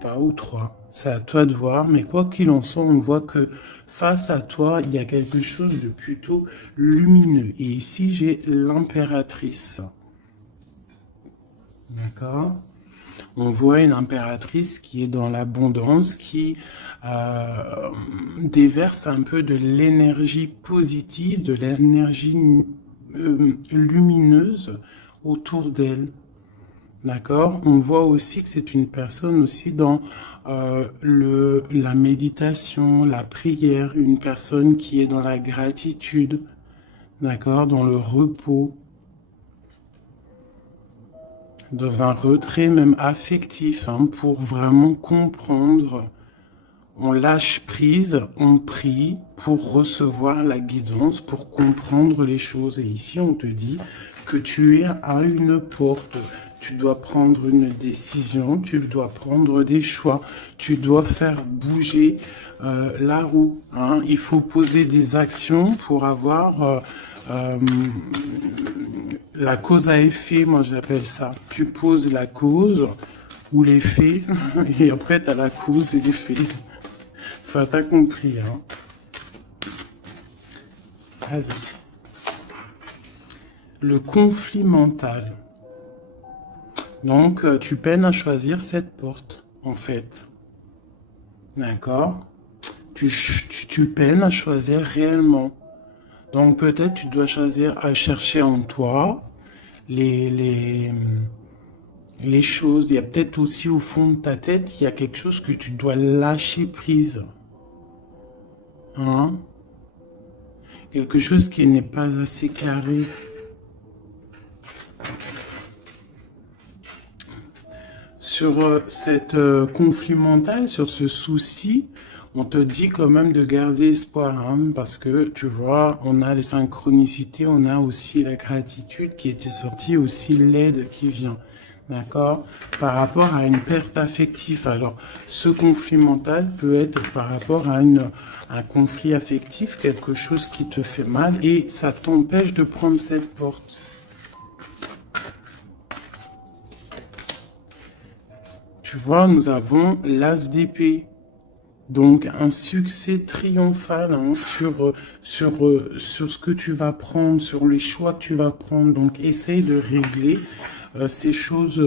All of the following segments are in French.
pas ou trois. C'est à toi de voir, mais quoi qu'il en soit, on voit que face à toi, il y a quelque chose de plutôt lumineux. Et ici, j'ai l'impératrice. D'accord? On voit une impératrice qui est dans l'abondance, qui déverse un peu de l'énergie positive, de l'énergie lumineuse autour d'elle. D'accord? On voit aussi que c'est une personne aussi dans la méditation, la prière, une personne qui est dans la gratitude, d'accord? Dans le repos, dans un retrait même affectif, hein, pour vraiment comprendre. On lâche prise, on prie pour recevoir la guidance, pour comprendre les choses. Et ici, on te dit que tu es à une porte. Tu dois prendre une décision, tu dois prendre des choix, tu dois faire bouger la roue. Hein. Il faut poser des actions pour avoir la cause à effet, moi j'appelle ça. Tu poses la cause ou l'effet, et après tu as la cause et l'effet. Enfin, t'as compris, hein. Allez. Le conflit mental. Donc, tu peines à choisir cette porte, en fait. D'accord? Tu peines à choisir réellement. Donc, peut-être tu dois choisir à chercher en toi les, les, les choses. Il y a peut-être aussi au fond de ta tête, il y a quelque chose que tu dois lâcher prise. Hein? Quelque chose qui n'est pas assez carré. Sur cette conflit mental, sur ce souci, on te dit quand même de garder espoir, hein, parce que tu vois, on a les synchronicités, on a aussi la gratitude qui était sortie, aussi l'aide qui vient, d'accord? Par rapport à une perte affective. Alors, ce conflit mental peut être par rapport à un conflit affectif, quelque chose qui te fait mal, et ça t'empêche de prendre cette porte. Tu vois, nous avons l'as d'épée. Donc un succès triomphal, hein, sur ce que tu vas prendre, sur les choix que tu vas prendre. Donc essaye de régler ces choses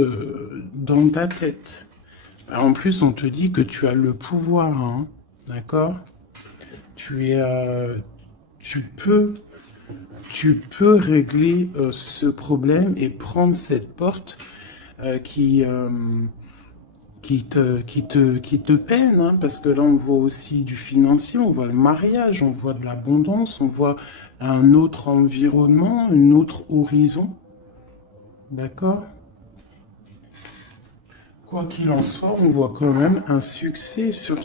dans ta tête. En plus, on te dit que tu as le pouvoir, hein, d'accord? Tu es, tu peux, tu peux régler ce problème et prendre cette porte qui qui te peine, hein, parce que là, on voit aussi du financier, on voit le mariage, on voit de l'abondance, on voit un autre environnement, un autre horizon. D'accord? Quoi qu'il en soit, on voit quand même un succès sur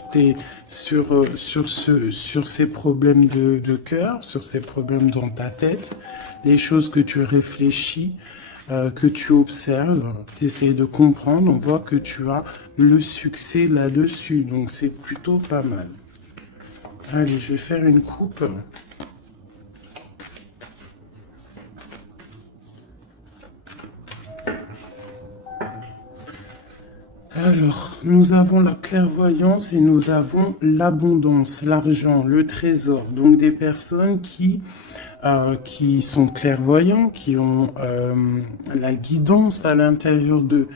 ces problèmes de cœur, sur ces problèmes dans ta tête, les choses que tu réfléchis, que tu observes, tu essaies de comprendre, on voit que tu as le succès là-dessus, donc c'est plutôt pas mal. Allez, je vais faire une coupe. Alors, nous avons la clairvoyance et nous avons l'abondance, l'argent, le trésor. Donc des personnes qui sont clairvoyants, qui ont la guidance à l'intérieur d'eux.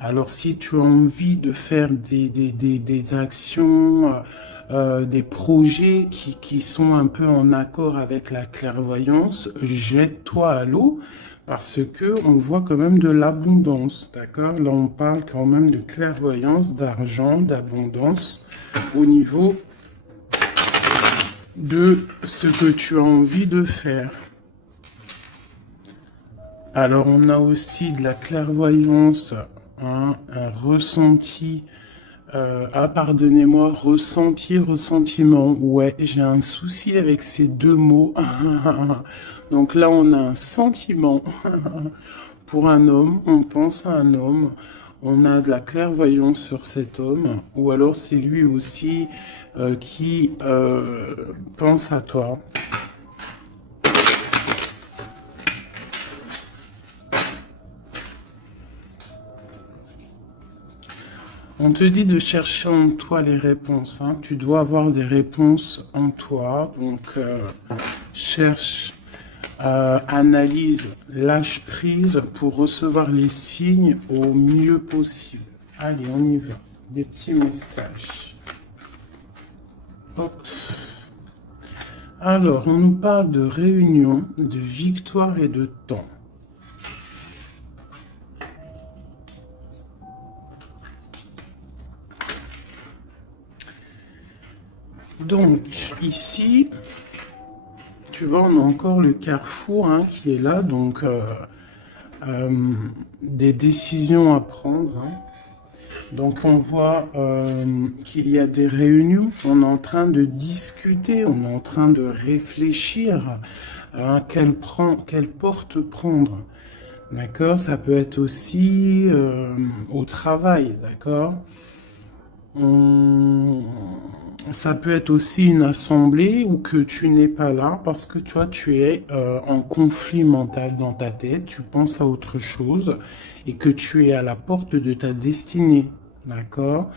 Alors si tu as envie de faire des actions, des projets qui sont un peu en accord avec la clairvoyance, jette-toi à l'eau parce que on voit quand même de l'abondance, d'accord? Là on parle quand même de clairvoyance, d'argent, d'abondance au niveau de ce que tu as envie de faire. Alors on a aussi de la clairvoyance, hein, un ressenti. Pardonnez-moi, ressenti, ressentiment. Ouais, j'ai un souci avec ces deux mots. Donc là, on a un sentiment pour un homme, on pense à un homme, on a de la clairvoyance sur cet homme, ou alors c'est lui aussi qui pense à toi. On te dit de chercher en toi les réponses, hein. Tu dois avoir des réponses en toi. Donc, cherche, analyse, lâche prise pour recevoir les signes au mieux possible. Allez, on y va. Des petits messages. Hop. Alors, on nous parle de réunion, de victoire et de temps. Donc, ici, tu vois, on a encore le carrefour hein, qui est là. Donc, des décisions à prendre. Hein. Donc, on voit qu'il y a des réunions. On est en train de discuter, on est en train de réfléchir à quelle porte prendre. D'accord? Ça peut être aussi au travail, d'accord? Ça peut être aussi une assemblée où que tu n'es pas là parce que tu vois, tu es en conflit mental dans ta tête, tu penses à autre chose et que tu es à la porte de ta destinée, d'accord?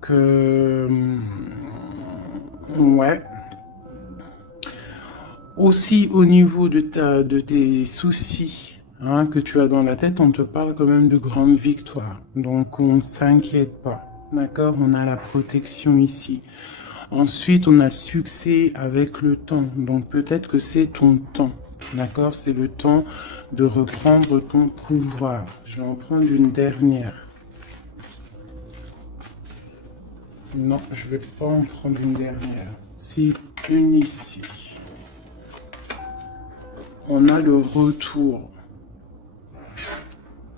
Que ouais. Aussi au niveau de tes soucis hein, que tu as dans la tête, on te parle quand même de grandes victoires. Donc on ne s'inquiète pas. D'accord? On a la protection ici. Ensuite, on a le succès avec le temps. Donc peut-être que c'est ton temps. D'accord? C'est le temps de reprendre ton pouvoir. Je vais en prendre une dernière. Non, je vais pas en prendre une dernière. C'est une ici. On a le retour.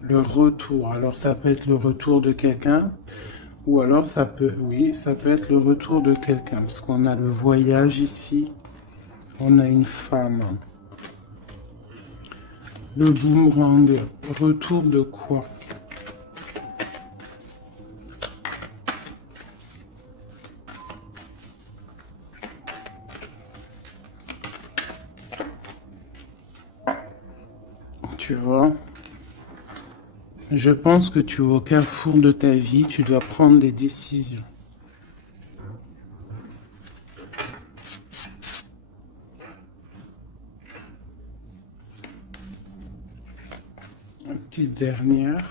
Le retour. Alors ça peut être le retour de quelqu'un. Ou alors ça peut, oui, ça peut être le retour de quelqu'un. Parce qu'on a le voyage ici. On a une femme. Le boomerang. Retour de quoi? Tu vois? Je pense que tu es au carrefour de ta vie. Tu dois prendre des décisions. Une petite dernière.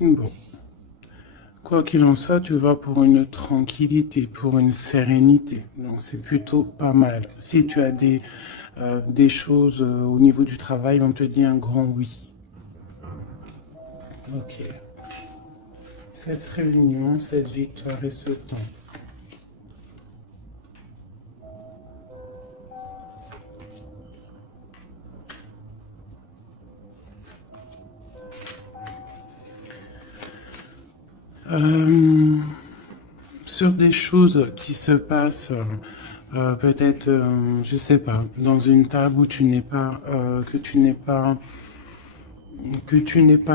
Bon. Quoi qu'il en soit, tu vas pour une tranquillité, pour une sérénité. Donc c'est plutôt pas mal. Si tu as des choses au niveau du travail, on te dit un grand oui. Ok. Cette réunion, cette victoire et ce temps. Sur des choses qui se passent, peut-être, je sais pas, dans une table où tu n'es pas, que tu n'es pas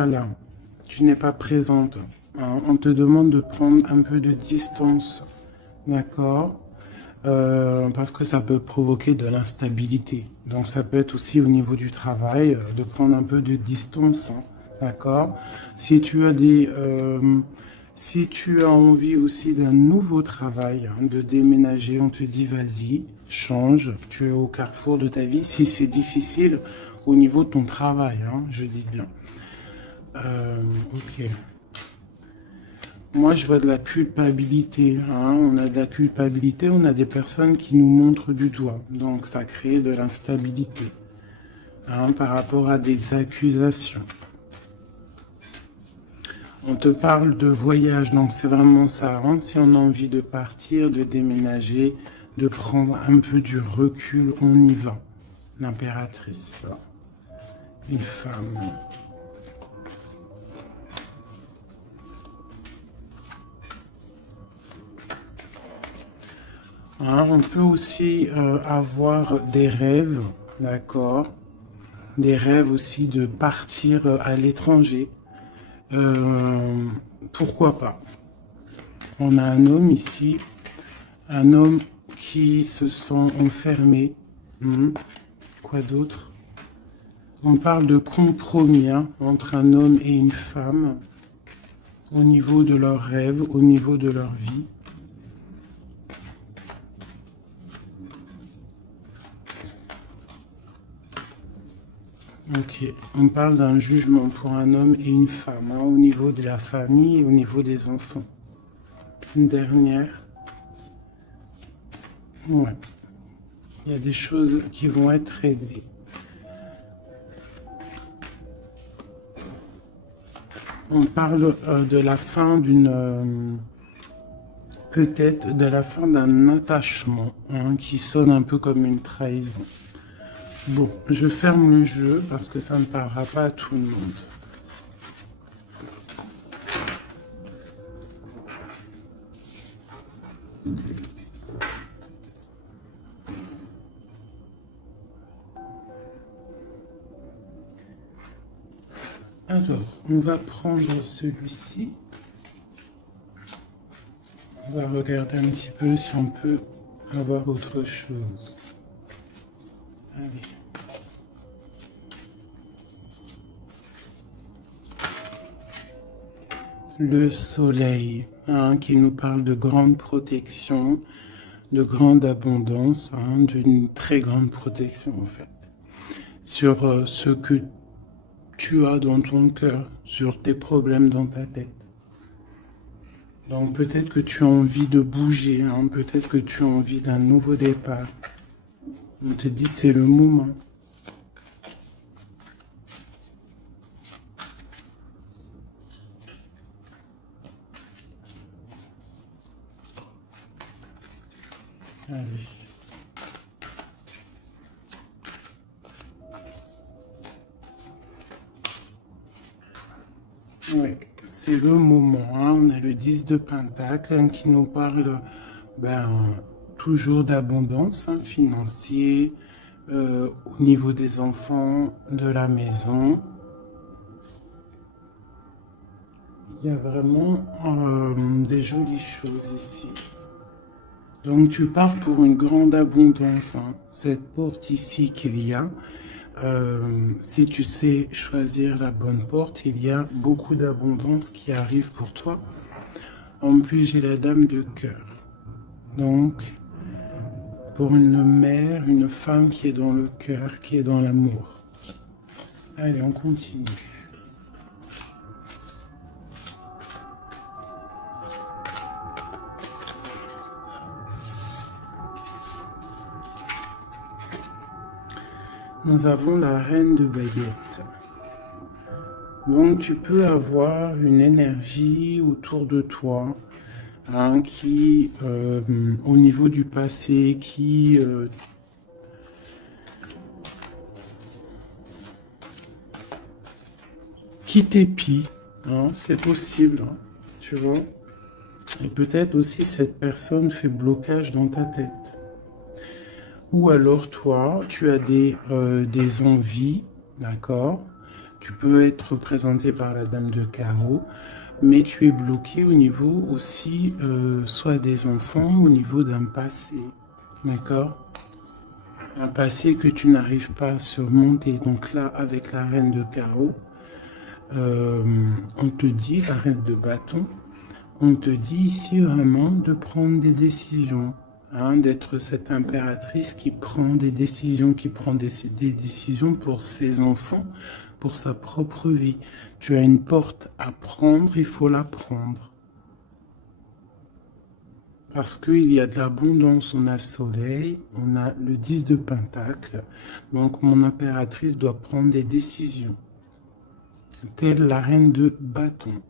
là, tu n'es pas présente. Hein. On te demande de prendre un peu de distance, d'accord? Parce que ça peut provoquer de l'instabilité. Donc ça peut être aussi au niveau du travail, de prendre un peu de distance, hein, d'accord? Si tu as si tu as envie aussi d'un nouveau travail, hein, de déménager, on te dit vas-y, change, tu es au carrefour de ta vie. Si c'est difficile au niveau de ton travail, hein, je dis bien. Ok. Moi, je vois de la culpabilité. Hein. On a de la culpabilité, on a des personnes qui nous montrent du doigt. Donc, ça crée de l'instabilité hein, par rapport à des accusations. On te parle de voyage, donc c'est vraiment ça. Hein. Si on a envie de partir, de déménager, de prendre un peu du recul, on y va. L'impératrice, une femme. Hein, on peut aussi avoir des rêves, d'accord? Des rêves aussi de partir à l'étranger. Pourquoi pas? On a un homme ici, un homme qui se sent enfermé. Quoi d'autre? On parle de compromis hein, entre un homme et une femme au niveau de leurs rêves, au niveau de leur vie. Ok, on parle d'un jugement pour un homme et une femme, hein, au niveau de la famille et au niveau des enfants. Une dernière. Ouais. Il y a des choses qui vont être réglées. On parle de la fin d'une... peut-être de la fin d'un attachement hein, qui sonne un peu comme une trahison. Bon, je ferme le jeu parce que ça ne parlera pas à tout le monde. Alors, on va prendre celui-ci. On va regarder un petit peu si on peut avoir autre chose. Allez. Le soleil, hein, qui nous parle de grande protection, de grande abondance, hein, d'une très grande protection en fait, sur ce que tu as dans ton cœur, sur tes problèmes dans ta tête. Donc peut-être que tu as envie de bouger, hein, peut-être que tu as envie d'un nouveau départ. On te dit c'est le moment. Allez. Oui, c'est le moment. Hein. On a le 10 de Pentacle hein, qui nous parle toujours d'abondance hein, financière au niveau des enfants, de la maison. Il y a vraiment des jolies choses ici. Donc tu pars pour une grande abondance. Hein. Cette porte ici qu'il y a, si tu sais choisir la bonne porte, il y a beaucoup d'abondance qui arrive pour toi. En plus, j'ai la dame de cœur. Donc, pour une mère, une femme qui est dans le cœur, qui est dans l'amour. Allez, on continue. Nous avons la reine de baguettes. Donc tu peux avoir une énergie autour de toi hein, qui, au niveau du passé, qui t'épie. Hein, c'est possible, hein, tu vois. Et peut-être aussi cette personne fait blocage dans ta tête. Ou alors toi, tu as des envies, d'accord? Tu peux être représenté par la dame de carreau, mais tu es bloqué au niveau aussi, soit des enfants, au niveau d'un passé, d'accord? Un passé que tu n'arrives pas à surmonter. Donc là, avec la reine de carreau, on te dit, la reine de bâton, on te dit ici vraiment de prendre des décisions. Hein, d'être cette impératrice qui prend des décisions, qui prend des décisions pour ses enfants, pour sa propre vie. Tu as une porte à prendre, il faut la prendre. Parce qu'il y a de l'abondance, on a le soleil, on a le 10 de Pentacle, donc mon impératrice doit prendre des décisions. Telle la reine de bâton.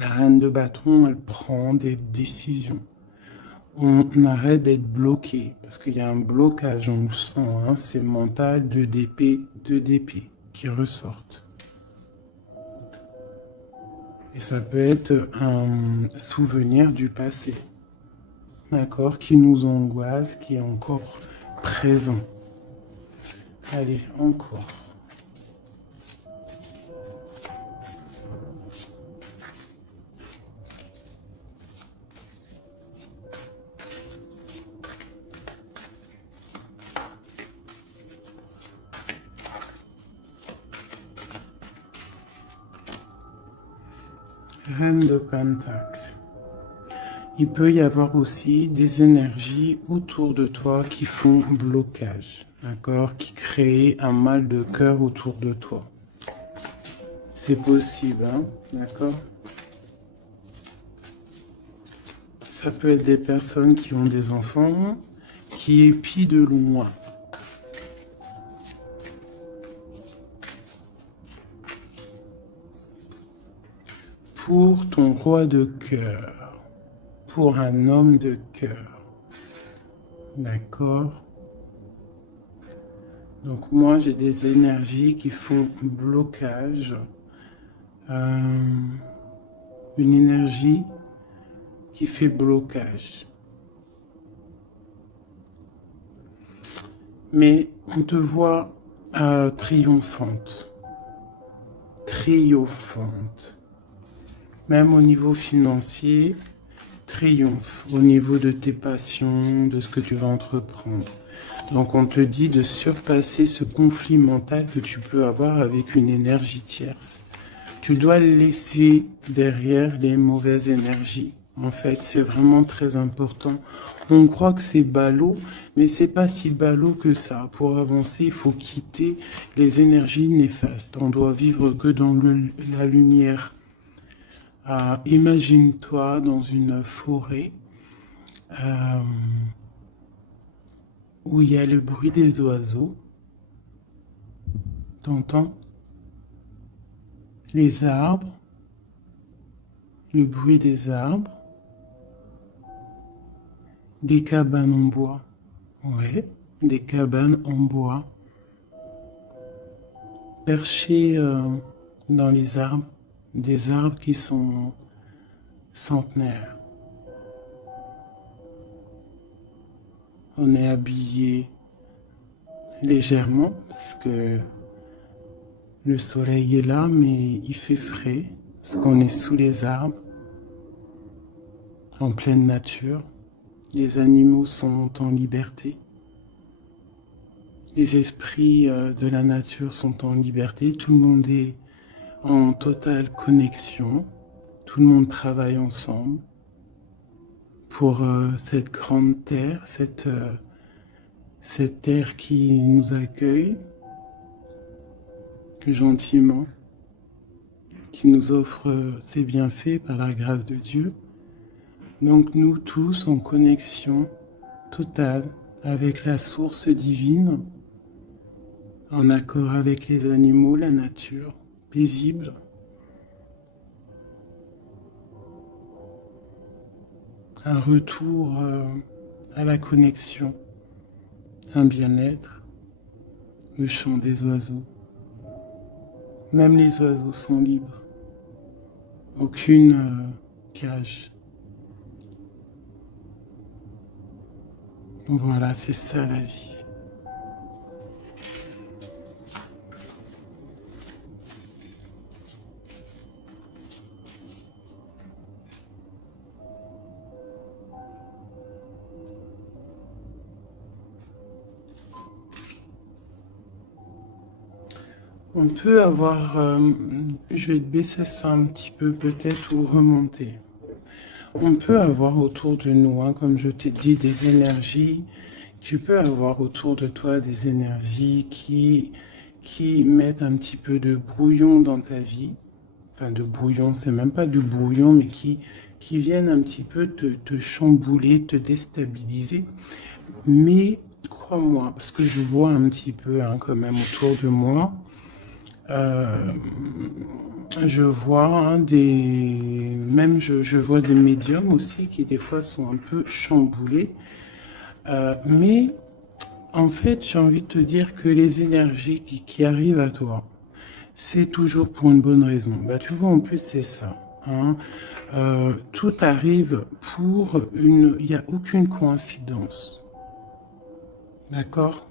La reine de bâton, elle prend des décisions. On arrête d'être bloqué, parce qu'il y a un blocage, on le sent, hein, c'est mental, 2 d'épée qui ressortent. Et ça peut être un souvenir du passé, d'accord, qui nous angoisse, qui est encore présent. Allez, encore. Reine de Pentacle. Il peut y avoir aussi des énergies autour de toi qui font blocage, d'accord, qui créent un mal de cœur autour de toi. C'est possible, hein, d'accord. Ça peut être des personnes qui ont des enfants, qui épient de loin. Pour ton roi de cœur, pour un homme de cœur, d'accord. Donc moi j'ai des énergies qui font blocage, une énergie qui fait blocage. Mais on te voit triomphante, triomphante. Même au niveau financier, triomphe au niveau de tes passions, de ce que tu vas entreprendre. Donc on te dit de surpasser ce conflit mental que tu peux avoir avec une énergie tierce. Tu dois laisser derrière les mauvaises énergies. En fait, c'est vraiment très important. On croit que c'est ballot, mais c'est pas si ballot que ça. Pour avancer, il faut quitter les énergies néfastes. On doit vivre que dans la lumière. Imagine-toi dans une forêt où il y a le bruit des oiseaux. T'entends? Les arbres, le bruit des arbres, des cabanes en bois. Ouais, des cabanes en bois. Perchées dans les arbres, des arbres qui sont centenaires. On est habillé légèrement parce que le soleil est là, mais il fait frais parce qu'on est sous les arbres, en pleine nature. Les animaux sont en liberté. Les esprits de la nature sont en liberté. Tout le monde est en totale connexion. Tout le monde travaille ensemble pour cette grande terre, cette terre qui nous accueille gentiment, qui nous offre ses bienfaits par la grâce de Dieu. Donc nous tous en connexion totale avec la source divine, en accord avec les animaux, la nature, paisible. Un retour à la connexion, un bien-être, le chant des oiseaux. Même les oiseaux sont libres. Aucune cage. Voilà, c'est ça la vie. On peut avoir, je vais te baisser ça un petit peu peut-être ou remonter. On peut avoir autour de nous, hein, comme je t'ai dit, des énergies. Tu peux avoir autour de toi des énergies qui mettent un petit peu de brouillon dans ta vie. Enfin, de brouillon, c'est même pas du brouillon, mais qui viennent un petit peu te chambouler, te déstabiliser. Mais crois-moi, parce que je vois un petit peu hein, quand même autour de moi, je vois hein, même je vois des médiums aussi qui des fois sont un peu chamboulés. Mais en fait, j'ai envie de te dire que les énergies qui arrivent à toi, c'est toujours pour une bonne raison. Bah, tu vois, en plus, c'est ça. Hein. Tout arrive pour une... Il n'y a aucune coïncidence. D'accord?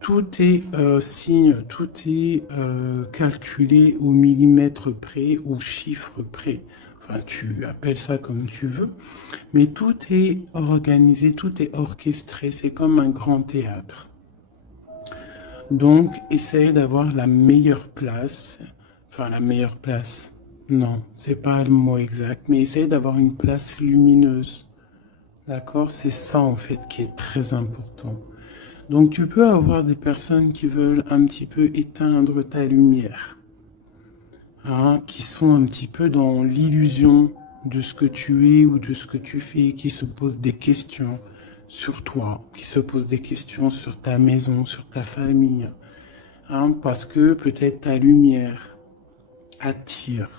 Tout est signe, tout est calculé au millimètre près, au chiffre près. Enfin, tu appelles ça comme tu veux. Mais tout est organisé, tout est orchestré. C'est comme un grand théâtre. Donc, essaye d'avoir la meilleure place. Enfin, la meilleure place. Non, c'est pas le mot exact, mais essaye d'avoir une place lumineuse. D'accord? C'est ça en fait qui est très important. Donc tu peux avoir des personnes qui veulent un petit peu éteindre ta lumière, hein, qui sont un petit peu dans l'illusion de ce que tu es ou de ce que tu fais, qui se posent des questions sur toi, qui se posent des questions sur ta maison, sur ta famille, hein, parce que peut-être ta lumière attire.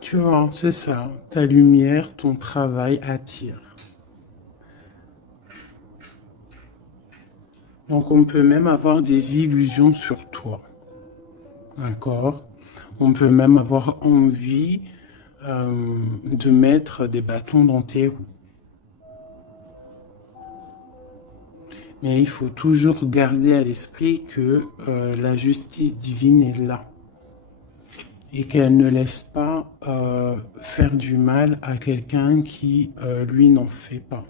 Tu vois, c'est ça. Ta lumière, ton travail attire. Donc on peut même avoir des illusions sur toi. D'accord? On peut même avoir envie de mettre des bâtons dans tes roues. Mais il faut toujours garder à l'esprit que la justice divine est là et qu'elle ne laisse pas faire du mal à quelqu'un qui, lui, n'en fait pas.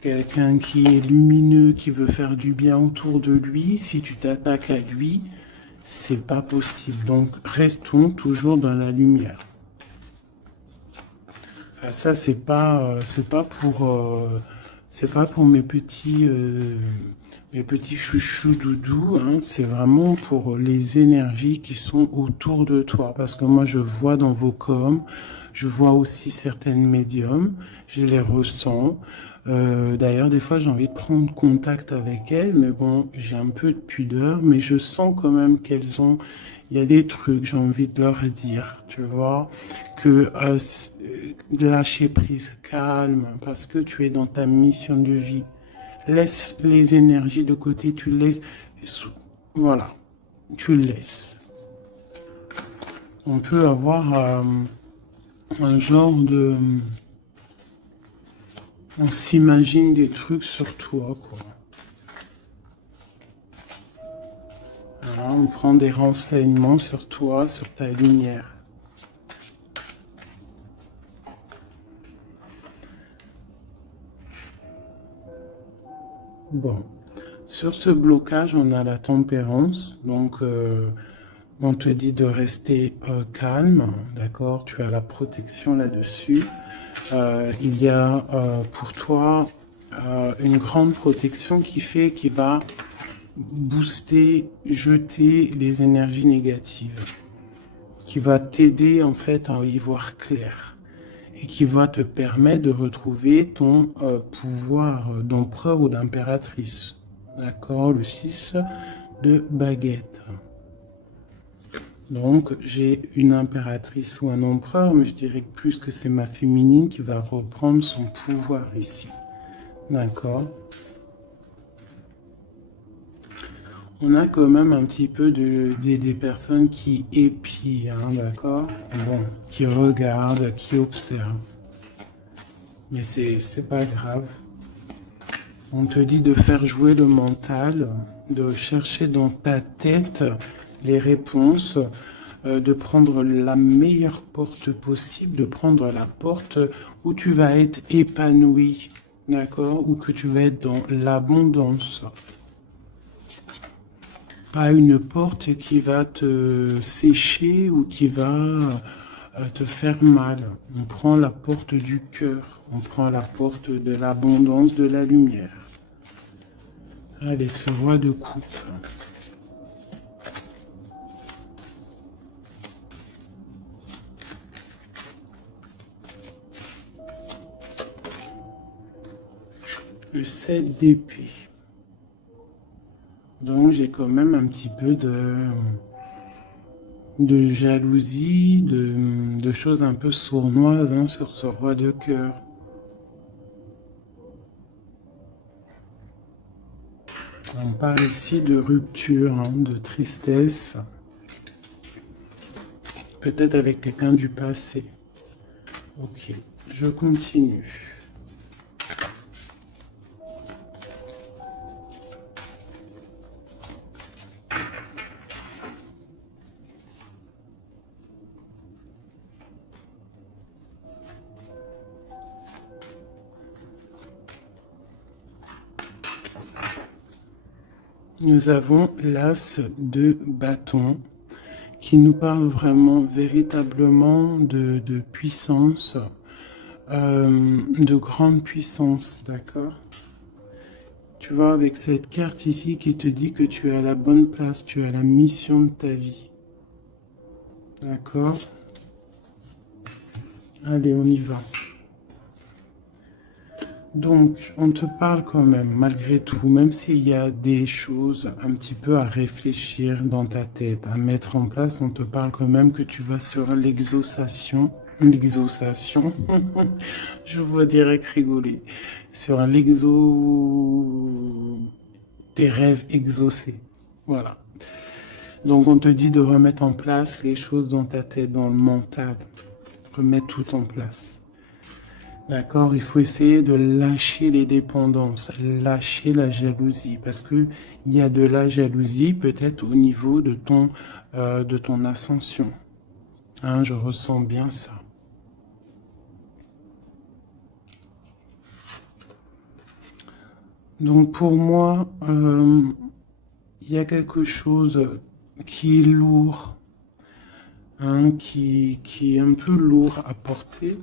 Quelqu'un qui est lumineux, qui veut faire du bien autour de lui, si tu t'attaques à lui, c'est pas possible. Donc restons toujours dans la lumière. Enfin, ça c'est pas pour mes petits chouchous doudous, hein. C'est vraiment pour les énergies qui sont autour de toi. Parce que moi je vois dans vos coms, je vois aussi certaines médiums, je les ressens. D'ailleurs, des fois, j'ai envie de prendre contact avec elles, mais bon, j'ai un peu de pudeur, mais je sens quand même qu'elles ont, il y a des trucs, j'ai envie de leur dire, tu vois, que lâcher prise, calme, parce que tu es dans ta mission de vie. Laisse les énergies de côté, tu laisses, voilà, tu laisses. On peut avoir un genre de, on s'imagine des trucs sur toi, quoi. Voilà, on prend des renseignements sur toi, sur ta lumière. Bon, sur ce blocage, on a la tempérance. Donc, on te dit de rester calme, d'accord? Tu as la protection là-dessus. Il y a pour toi une grande protection qui va booster, jeter les énergies négatives, qui va t'aider en fait à y voir clair et qui va te permettre de retrouver ton pouvoir d'empereur ou d'impératrice. D'accord? Le 6 de baguette. Donc, j'ai une impératrice ou un empereur, mais je dirais que plus que c'est ma féminine qui va reprendre son pouvoir ici. D'accord? On a quand même un petit peu des personnes qui épient, hein, d'accord? Bon, qui regardent, qui observent. Mais c'est pas grave. On te dit de faire jouer le mental, de chercher dans ta tête les réponses, de prendre la meilleure porte possible, de prendre la porte où tu vas être épanoui, d'accord? Ou que tu vas être dans l'abondance. Pas une porte qui va te sécher ou qui va te faire mal. On prend la porte du cœur, on prend la porte de l'abondance, de la lumière. Allez, ce roi de coupe. Le 7 d'épée. Donc j'ai quand même un petit peu de jalousie, de choses un peu sournoises, hein, sur ce roi de cœur. On parle ici de rupture, hein, de tristesse, peut-être avec quelqu'un du passé. Ok, je continue. nous avons l'as de bâton qui nous parle vraiment, véritablement de puissance, de grande puissance, d'accord? Tu vois, avec cette carte ici qui te dit que tu es à la bonne place, tu as la mission de ta vie. D'accord? Allez, on y va. Donc, on te parle quand même, malgré tout, même s'il y a des choses un petit peu à réfléchir dans ta tête, à mettre en place, on te parle quand même que tu vas sur l'exaucation. L'exaucation, je vois direct rigoler. Sur tes rêves exaucés. Voilà. Donc, on te dit de remettre en place les choses dans ta tête, dans le mental. Remettre tout en place. D'accord, il faut essayer de lâcher les dépendances, lâcher la jalousie, parce que il y a de la jalousie peut-être au niveau de ton ascension. Hein, je ressens bien ça. Donc pour moi, il y a quelque chose qui est lourd, hein, qui est un peu lourd à porter.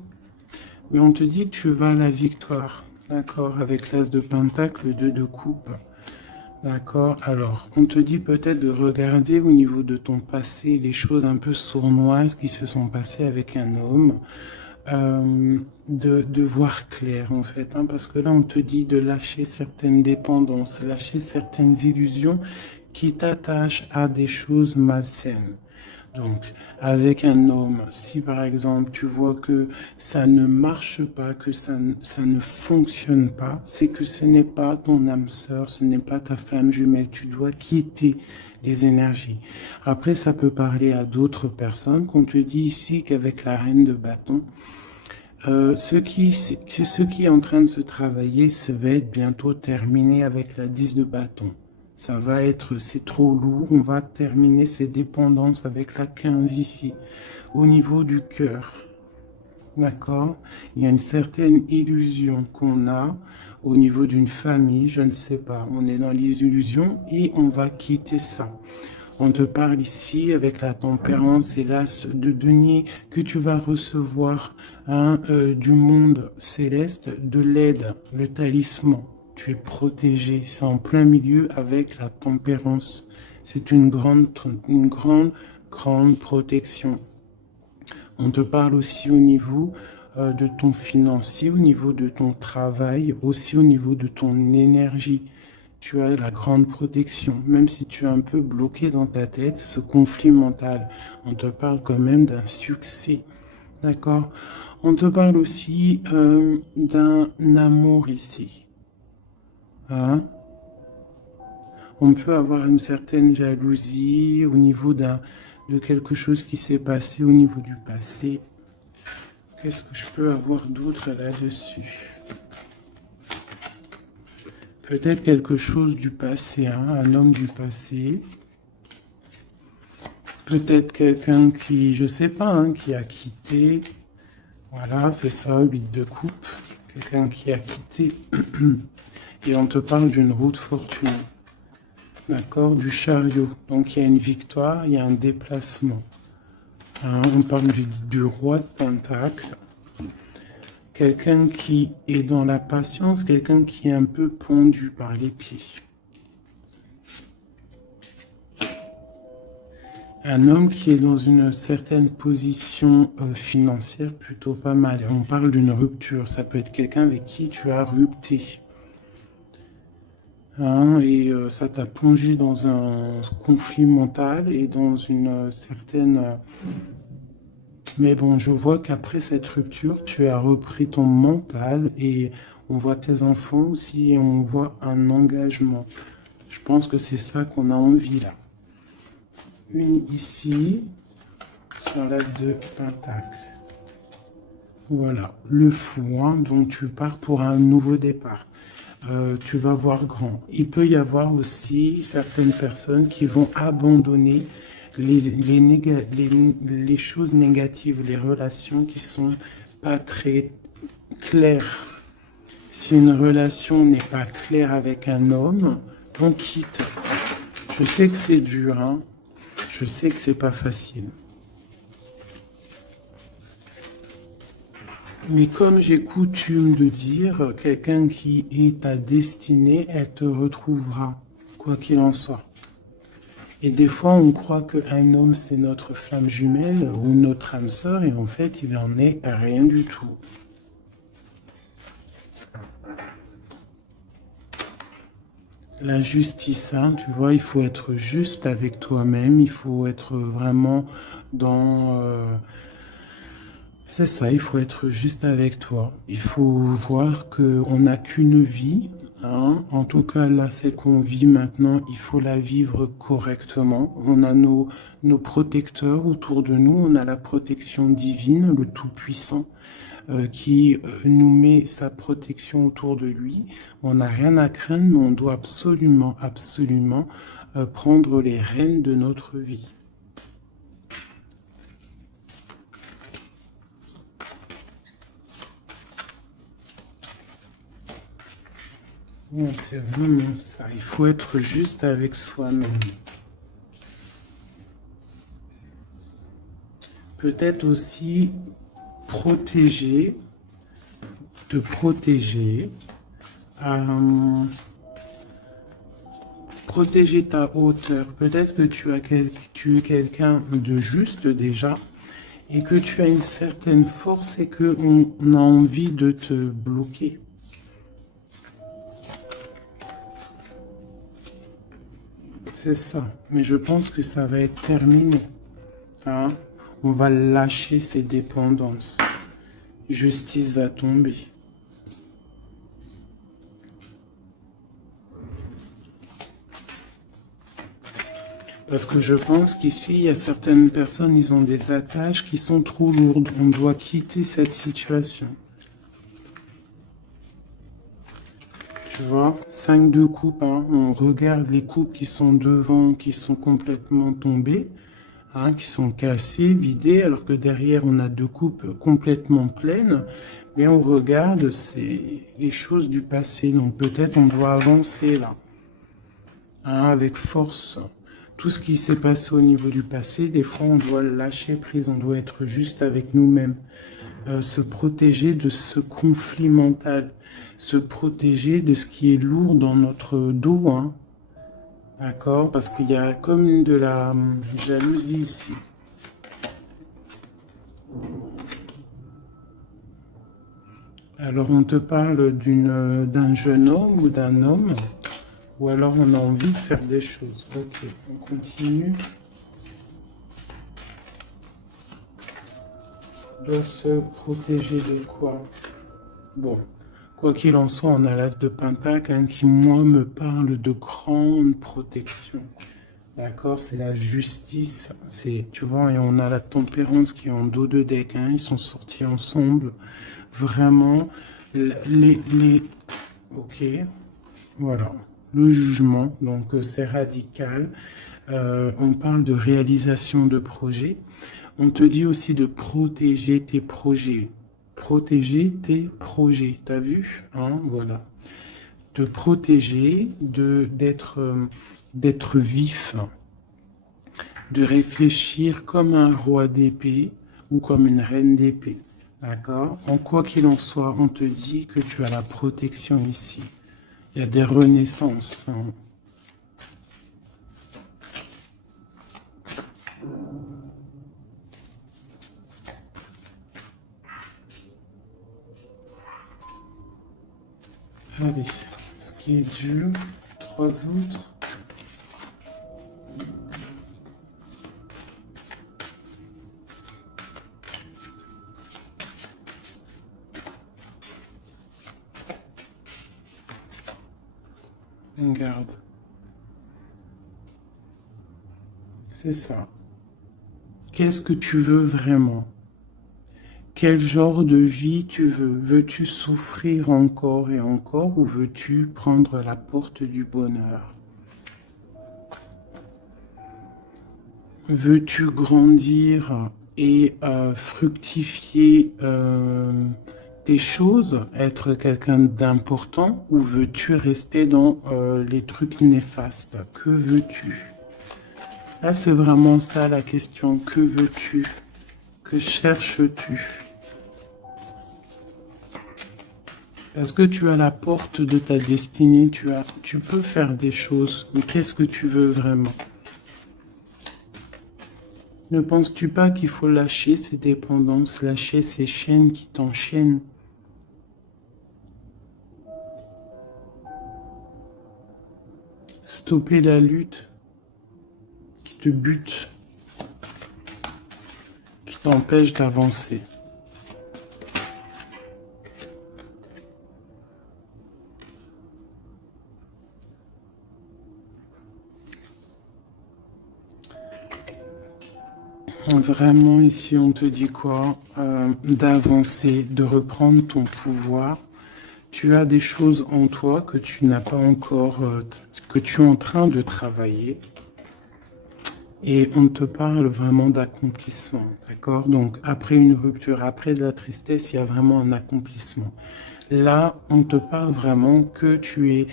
Mais on te dit que tu vas à la victoire, d'accord, avec l'as de pentacle, le 2 de coupe, d'accord. Alors, on te dit peut-être de regarder au niveau de ton passé les choses un peu sournoises qui se sont passées avec un homme, de voir clair en fait, hein, parce que là on te dit de lâcher certaines dépendances, lâcher certaines illusions qui t'attachent à des choses malsaines. Donc, avec un homme, si par exemple tu vois que ça ne marche pas, que ça ne fonctionne pas, c'est que ce n'est pas ton âme sœur, ce n'est pas ta flamme jumelle. Tu dois quitter les énergies. Après, ça peut parler à d'autres personnes, qu'on te dit ici qu'avec la reine de bâton, ce qui est en train de se travailler, ça va être bientôt terminé avec la 10 de bâton. Ça va être, c'est trop lourd, on va terminer ces dépendances avec la 15 ici, au niveau du cœur. D'accord? Il y a une certaine illusion qu'on a au niveau d'une famille, je ne sais pas. On est dans les illusions et on va quitter ça. On te parle ici avec la tempérance et l'as de denier que tu vas recevoir, hein, du monde céleste, de l'aide, le talisman. Tu es protégé, c'est en plein milieu avec la tempérance. C'est une grande, grande protection. On te parle aussi au niveau de ton financier, au niveau de ton travail, aussi au niveau de ton énergie. Tu as la grande protection, même si tu es un peu bloqué dans ta tête, ce conflit mental. On te parle quand même d'un succès, d'accord? On te parle aussi d'un amour ici. Hein? On peut avoir une certaine jalousie au niveau de quelque chose qui s'est passé au niveau du passé. Qu'est-ce que je peux avoir d'autre là-dessus? Peut-être quelque chose du passé, hein, un homme du passé. Peut-être quelqu'un qui, je sais pas, hein, qui a quitté. Voilà, c'est ça, 8 de coupe. Quelqu'un qui a quitté. Et on te parle d'une route fortunée. D'accord, du chariot. Donc il y a une victoire, il y a un déplacement. Hein, on parle du roi de Pentacle. Quelqu'un qui est dans la patience, quelqu'un qui est un peu pendu par les pieds. Un homme qui est dans une certaine position financière plutôt pas mal. On parle d'une rupture. Ça peut être quelqu'un avec qui tu as rupté. Hein, et ça t'a plongé dans un conflit mental et dans une certaine... Mais bon, je vois qu'après cette rupture, tu as repris ton mental et on voit tes enfants aussi et on voit un engagement. Je pense que c'est ça qu'on a envie là. Une ici, sur l'as de pentacle. Voilà, le fou, hein, donc tu pars pour un nouveau départ. Tu vas voir grand. Il peut y avoir aussi certaines personnes qui vont abandonner les choses négatives, les relations qui sont pas très claires. Si une relation n'est pas claire avec un homme, on quitte. Je sais que c'est dur, hein. Je sais que c'est pas facile. Mais comme j'ai coutume de dire, quelqu'un qui est ta destinée, elle te retrouvera, quoi qu'il en soit. Et des fois, on croit qu'un homme, c'est notre flamme jumelle ou notre âme sœur, et en fait, il en est rien du tout. La justice, hein, tu vois, il faut être juste avec toi-même, il faut être vraiment dans... c'est ça, il faut être juste avec toi. Il faut voir qu'on n'a qu'une vie, hein. En tout cas, là, celle qu'on vit maintenant, il faut la vivre correctement. On a nos protecteurs autour de nous, on a la protection divine, le Tout-Puissant, qui nous met sa protection autour de lui. On n'a rien à craindre, mais on doit absolument, absolument prendre les rênes de notre vie. Ouais, c'est vraiment ça. Il faut être juste avec soi-même. Peut-être aussi protéger, te protéger, euh, protéger ta hauteur. Peut-être que tu es quelqu'un de juste déjà et que tu as une certaine force et qu'on a envie de te bloquer. C'est ça. Mais je pense que ça va être terminé. Hein? On va lâcher ces dépendances. Justice va tomber. Parce que je pense qu'ici, il y a certaines personnes, ils ont des attaches qui sont trop lourdes. On doit quitter cette situation. Tu vois, 5 de coupe, hein. On regarde les coupes qui sont devant, qui sont complètement tombées, hein, qui sont cassées, vidées, alors que derrière, on a 2 coupes complètement pleines. Mais on regarde, c'est les choses du passé. Donc peut-être on doit avancer là, hein, avec force. Tout ce qui s'est passé au niveau du passé, des fois, on doit lâcher prise, on doit être juste avec nous-mêmes. Se protéger de ce conflit mental, se protéger de ce qui est lourd dans notre dos, hein. D'accord? Parce qu'il y a comme de la jalousie ici. Alors on te parle d'un jeune homme ou d'un homme, ou alors on a envie de faire des choses. Ok, on continue. Doit se protéger de quoi? Bon, quoi qu'il en soit, on a l'as de Pentacle, hein, qui, moi, me parle de grande protection. D'accord? C'est la justice. Tu vois, et on a la tempérance qui est en dos de deck, hein, ils sont sortis ensemble. Vraiment, ok, voilà. Le jugement, donc c'est radical. On parle de réalisation de projets. On te dit aussi de protéger tes projets. Protéger tes projets. T'as vu? Hein, voilà. De protéger, d'être vif, de réfléchir comme un roi d'épée ou comme une reine d'épée. D'accord? En quoi qu'il en soit, on te dit que tu as la protection ici. Il y a des renaissances, hein. Allez, ce qui est dur, 3 autres. On garde. C'est ça. Qu'est-ce que tu veux vraiment? Quel genre de vie tu veux? Veux-tu souffrir encore et encore ou veux-tu prendre la porte du bonheur? Veux-tu grandir et fructifier tes choses, être quelqu'un d'important, ou veux-tu rester dans les trucs néfastes? Que veux-tu? Là, c'est vraiment ça la question. Que veux-tu? Que cherches-tu? Parce que tu as la porte de ta destinée, tu peux faire des choses, mais qu'est-ce que tu veux vraiment? Ne penses-tu pas qu'il faut lâcher ces dépendances, lâcher ces chaînes qui t'enchaînent? Stopper la lutte qui te bute, qui t'empêche d'avancer. Vraiment, ici, on te dit quoi? D'avancer, de reprendre ton pouvoir. Tu as des choses en toi que tu n'as pas encore, que tu es en train de travailler. Et on te parle vraiment d'accomplissement, d'accord? Donc, après une rupture, après de la tristesse, il y a vraiment un accomplissement. Là, on te parle vraiment que tu es...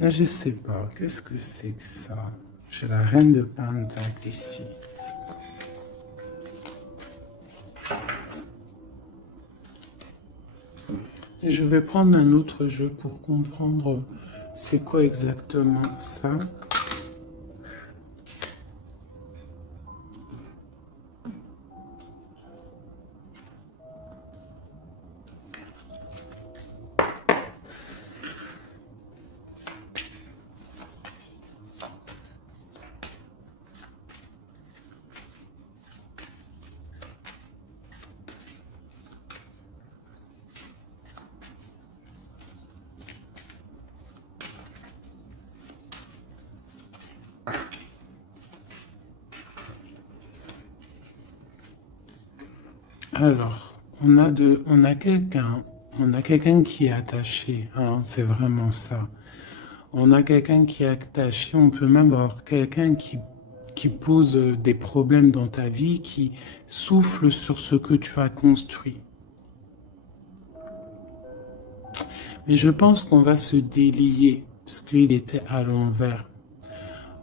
je sais pas, qu'est-ce que c'est que ça? J'ai la reine de Pentacle ici. Et je vais prendre un autre jeu pour comprendre c'est quoi exactement ça. Alors, on a quelqu'un qui est attaché, hein, c'est vraiment ça. On a quelqu'un qui est attaché, on peut même avoir quelqu'un qui pose des problèmes dans ta vie, qui souffle sur ce que tu as construit. Mais je pense qu'on va se délier, parce qu'il était à l'envers.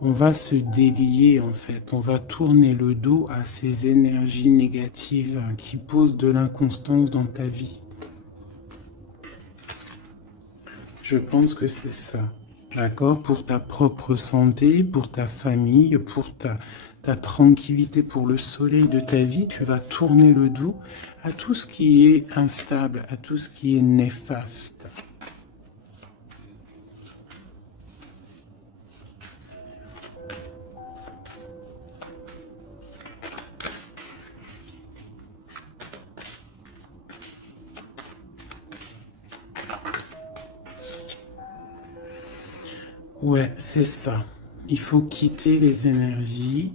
On va se délier en fait, on va tourner le dos à ces énergies négatives qui posent de l'inconstance dans ta vie. Je pense que c'est ça, d'accord? Pour ta propre santé, pour ta famille, pour ta tranquillité, pour le soleil de ta vie, tu vas tourner le dos à tout ce qui est instable, à tout ce qui est néfaste. Ouais, c'est ça. Il faut quitter les énergies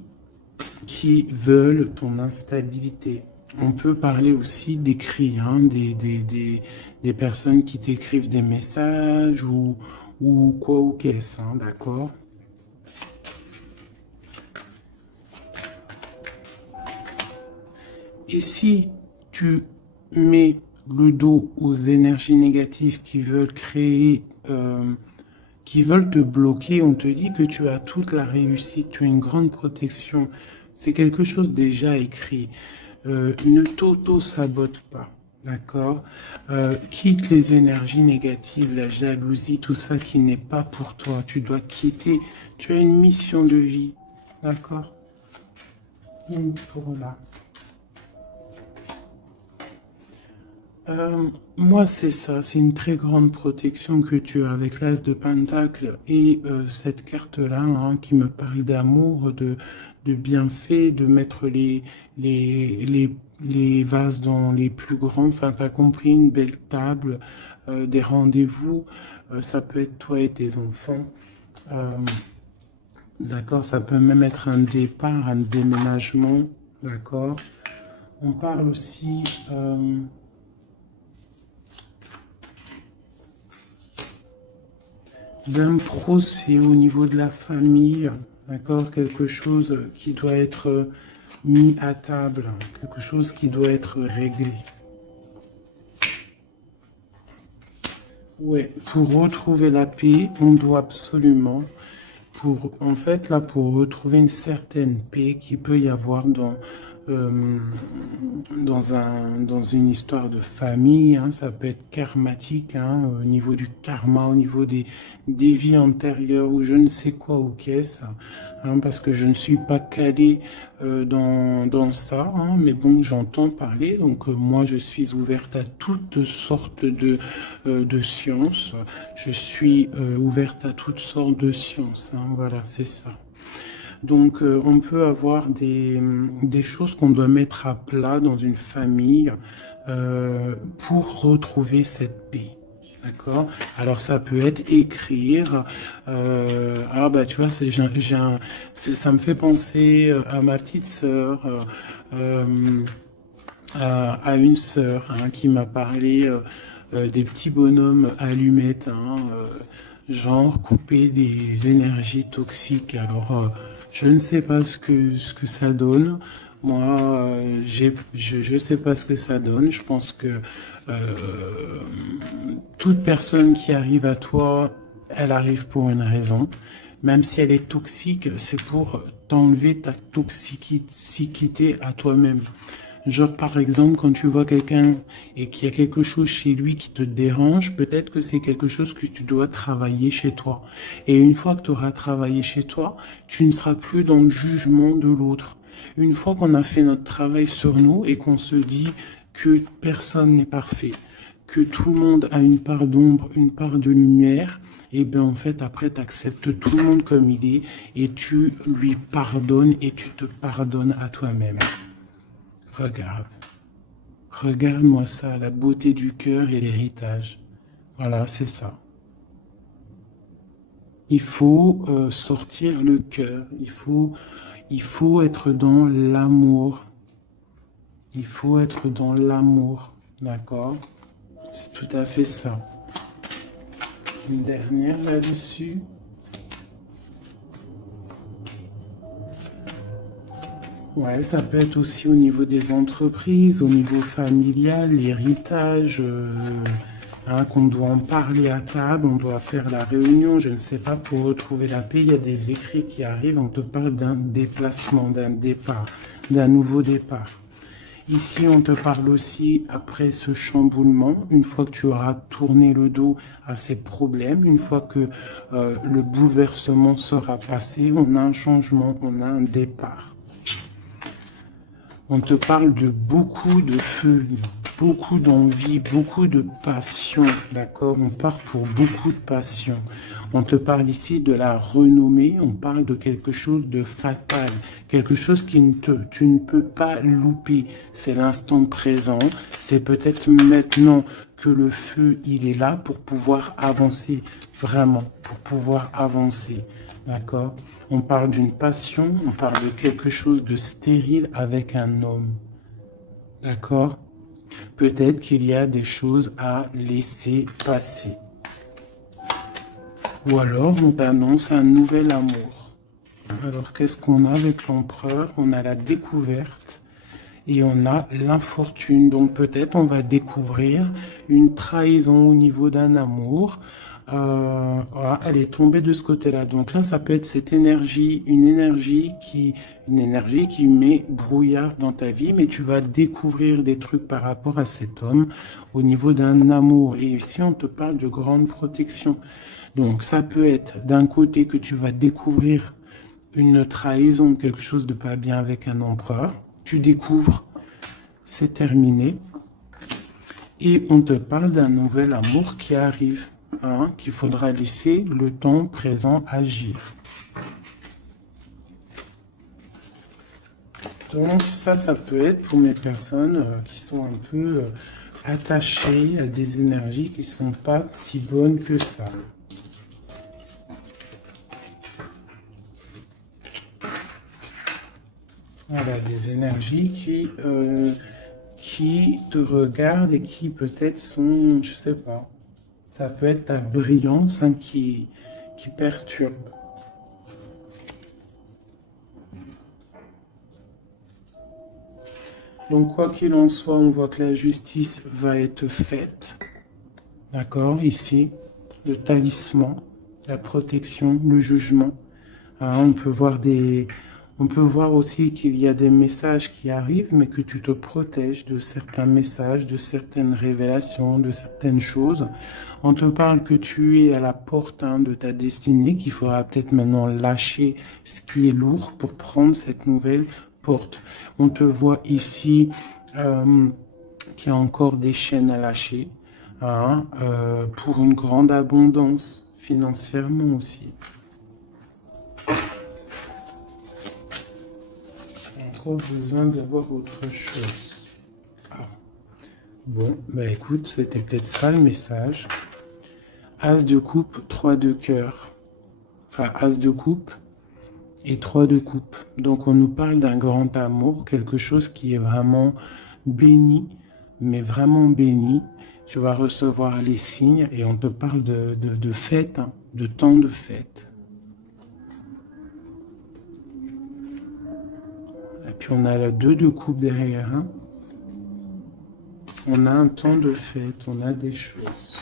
qui veulent ton instabilité. On peut parler aussi d'écrits, hein, des personnes qui t'écrivent des messages ou quoi ou qu'est-ce, hein, d'accord? Et si tu mets le dos aux énergies négatives qui veulent créer, qui veulent te bloquer, on te dit que tu as toute la réussite, tu as une grande protection. C'est quelque chose déjà écrit. Ne t'auto-sabote pas, d'accord? Quitte les énergies négatives, la jalousie, tout ça qui n'est pas pour toi. Tu dois quitter. Tu as une mission de vie, d'accord? Pour là. Moi, c'est ça, c'est une très grande protection que tu as avec l'As de Pentacle et cette carte-là hein, qui me parle d'amour, de bienfait, de mettre les vases dans les plus grands, enfin, tu as compris, une belle table, des rendez-vous, ça peut être toi et tes enfants. D'accord, ça peut même être un départ, un déménagement, d'accord. On parle aussi... d'un procès au niveau de la famille, d'accord, quelque chose qui doit être mis à table, quelque chose qui doit être réglé. Ouais, pour retrouver la paix, on doit absolument, en fait, là, pour retrouver une certaine paix qu'il peut y avoir euh, dans une histoire de famille, hein, ça peut être karmatique, hein, au niveau du karma, au niveau des vies antérieures, ou je ne sais quoi ou qu'est-ce, hein, parce que je ne suis pas calé dans ça, hein, mais bon, j'entends parler, donc moi, je suis ouverte à toutes sortes de sciences, je suis ouverte à toutes sortes de sciences, hein, voilà, c'est ça. Donc, on peut avoir des choses qu'on doit mettre à plat dans une famille pour retrouver cette paix. D'accord? Alors, ça peut être écrire. Ah, bah, tu vois, ça me fait penser à ma petite sœur, à une sœur hein, qui m'a parlé des petits bonhommes allumettes, hein, genre couper des énergies toxiques. Alors, je ne sais pas ce que ça donne. Moi, je sais pas ce que ça donne. Je pense que euh, toute personne qui arrive à toi, elle arrive pour une raison. Même si elle est toxique, c'est pour t'enlever ta toxicité à toi-même. Genre, par exemple, quand tu vois quelqu'un et qu'il y a quelque chose chez lui qui te dérange, peut-être que c'est quelque chose que tu dois travailler chez toi. Et une fois que tu auras travaillé chez toi, tu ne seras plus dans le jugement de l'autre. Une fois qu'on a fait notre travail sur nous et qu'on se dit que personne n'est parfait, que tout le monde a une part d'ombre, une part de lumière, et bien en fait après tu acceptes tout le monde comme il est et tu lui pardonnes et tu te pardonnes à toi-même. Regarde, regarde-moi ça, la beauté du cœur et l'héritage. Voilà, c'est ça. Il faut sortir le cœur, il faut être dans l'amour. Il faut être dans l'amour, d'accord? C'est tout à fait ça. Une dernière là-dessus. Ouais, ça peut être aussi au niveau des entreprises, au niveau familial, l'héritage, hein, qu'on doit en parler à table, on doit faire la réunion, je ne sais pas, pour retrouver la paix. Il y a des écrits qui arrivent, on te parle d'un déplacement, d'un départ, d'un nouveau départ. Ici, on te parle aussi, après ce chamboulement, une fois que tu auras tourné le dos à ces problèmes, une fois que le bouleversement sera passé, on a un changement, on a un départ. On te parle de beaucoup de feu, beaucoup d'envie, beaucoup de passion, d'accord? On part pour beaucoup de passion. On te parle ici de la renommée, on parle de quelque chose de fatal, quelque chose tu ne peux pas louper. C'est l'instant présent, c'est peut-être maintenant que le feu, il est là pour pouvoir avancer, vraiment, pour pouvoir avancer. D'accord? On parle d'une passion, on parle de quelque chose de stérile avec un homme. D'accord? Peut-être qu'il y a des choses à laisser passer. Ou alors on t'annonce un nouvel amour. Alors qu'est-ce qu'on a avec l'empereur? On a la découverte et on a l'infortune. Donc peut-être on va découvrir une trahison au niveau d'un amour. Voilà, elle est tombée de ce côté-là. Donc là, ça peut être cette énergie, une énergie qui met brouillard dans ta vie, mais tu vas découvrir des trucs par rapport à cet homme au niveau d'un amour. Et ici, on te parle de grande protection. Donc ça peut être d'un côté que tu vas découvrir une trahison, quelque chose de pas bien avec un empereur. Tu découvres, c'est terminé. Et on te parle d'un nouvel amour qui arrive, hein, qu'il faudra laisser le temps présent agir. Donc ça peut être pour mes personnes qui sont un peu attachées à des énergies qui ne sont pas si bonnes que ça. Voilà, des énergies qui te regardent et qui peut-être sont, je sais pas, ça peut être ta brillance hein, qui perturbe. Donc, quoi qu'il en soit, on voit que la justice va être faite. D'accord? Ici, le talisman, la protection, le jugement. Hein, on peut voir aussi qu'il y a des messages qui arrivent, mais que tu te protèges de certains messages, de certaines révélations, de certaines choses. On te parle que tu es à la porte de ta destinée, qu'il faudra peut-être maintenant lâcher ce qui est lourd pour prendre cette nouvelle porte. On te voit ici qu'il y a encore des chaînes à lâcher, hein, pour une grande abondance financièrement aussi. Encore besoin d'avoir autre chose. Ah. Bon, bah écoute, c'était peut-être ça le message. As de coupe, 3 de cœur. Enfin, as de coupe et 3 de coupe. Donc on nous parle d'un grand amour, quelque chose qui est vraiment béni, mais vraiment béni. Tu vas recevoir les signes et on te parle de fête, hein, de temps de fête. Et puis on a la 2 de coupe derrière. Hein. On a un temps de fête, on a des choses.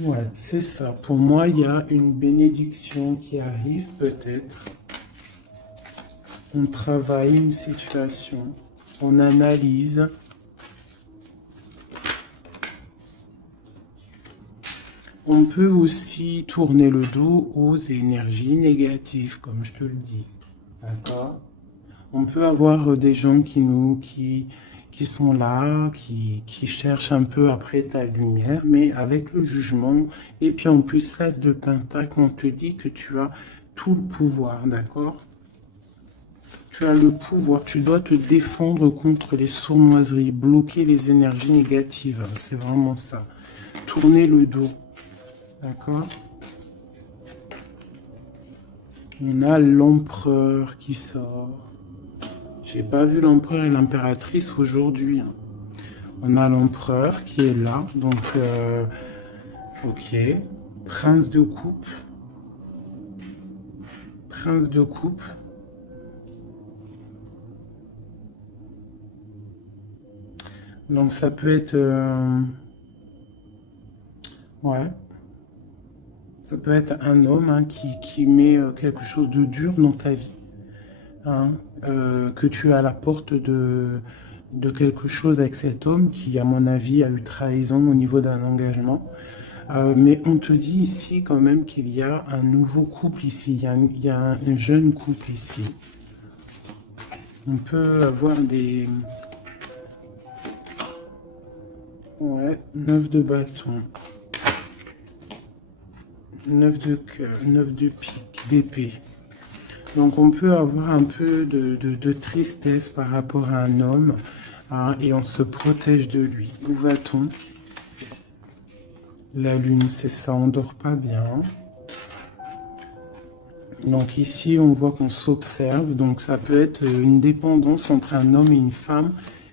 Ouais, c'est ça. Pour moi, il y a une bénédiction qui arrive peut-être. On travaille une situation, on analyse. On peut aussi tourner le dos aux énergies négatives, comme je te le dis. D'accord? On peut avoir des gens qui sont là, qui cherchent un peu après ta lumière, mais avec le jugement. Et puis en plus, l'as de pentacle, on te dit que tu as tout le pouvoir, d'accord? Tu as le pouvoir, tu dois te défendre contre les sournoiseries, bloquer les énergies négatives, c'est vraiment ça. Tourner le dos, d'accord? On a l'empereur qui sort. J'ai pas vu l'empereur et l'impératrice aujourd'hui. On a l'empereur qui est là, donc ok. Prince de coupe. Prince de coupe. Donc ça peut être... ouais. Ça peut être un homme hein, qui met quelque chose de dur dans ta vie. Hein, que tu es à la porte de quelque chose avec cet homme qui, à mon avis, a eu trahison au niveau d'un engagement. Mais on te dit ici quand même qu'il y a un nouveau couple ici. Il y a un jeune couple ici. On peut avoir des... Ouais, 9 de bâton. 9 de cœur, 9 de pique, d'épée. Donc on peut avoir un peu de tristesse par rapport à un homme hein, et on se protège de lui. Où va-t-on? La lune, c'est ça, on dort pas bien. Donc ici, on voit qu'on s'observe. Donc ça peut être une dépendance entre un homme et une femme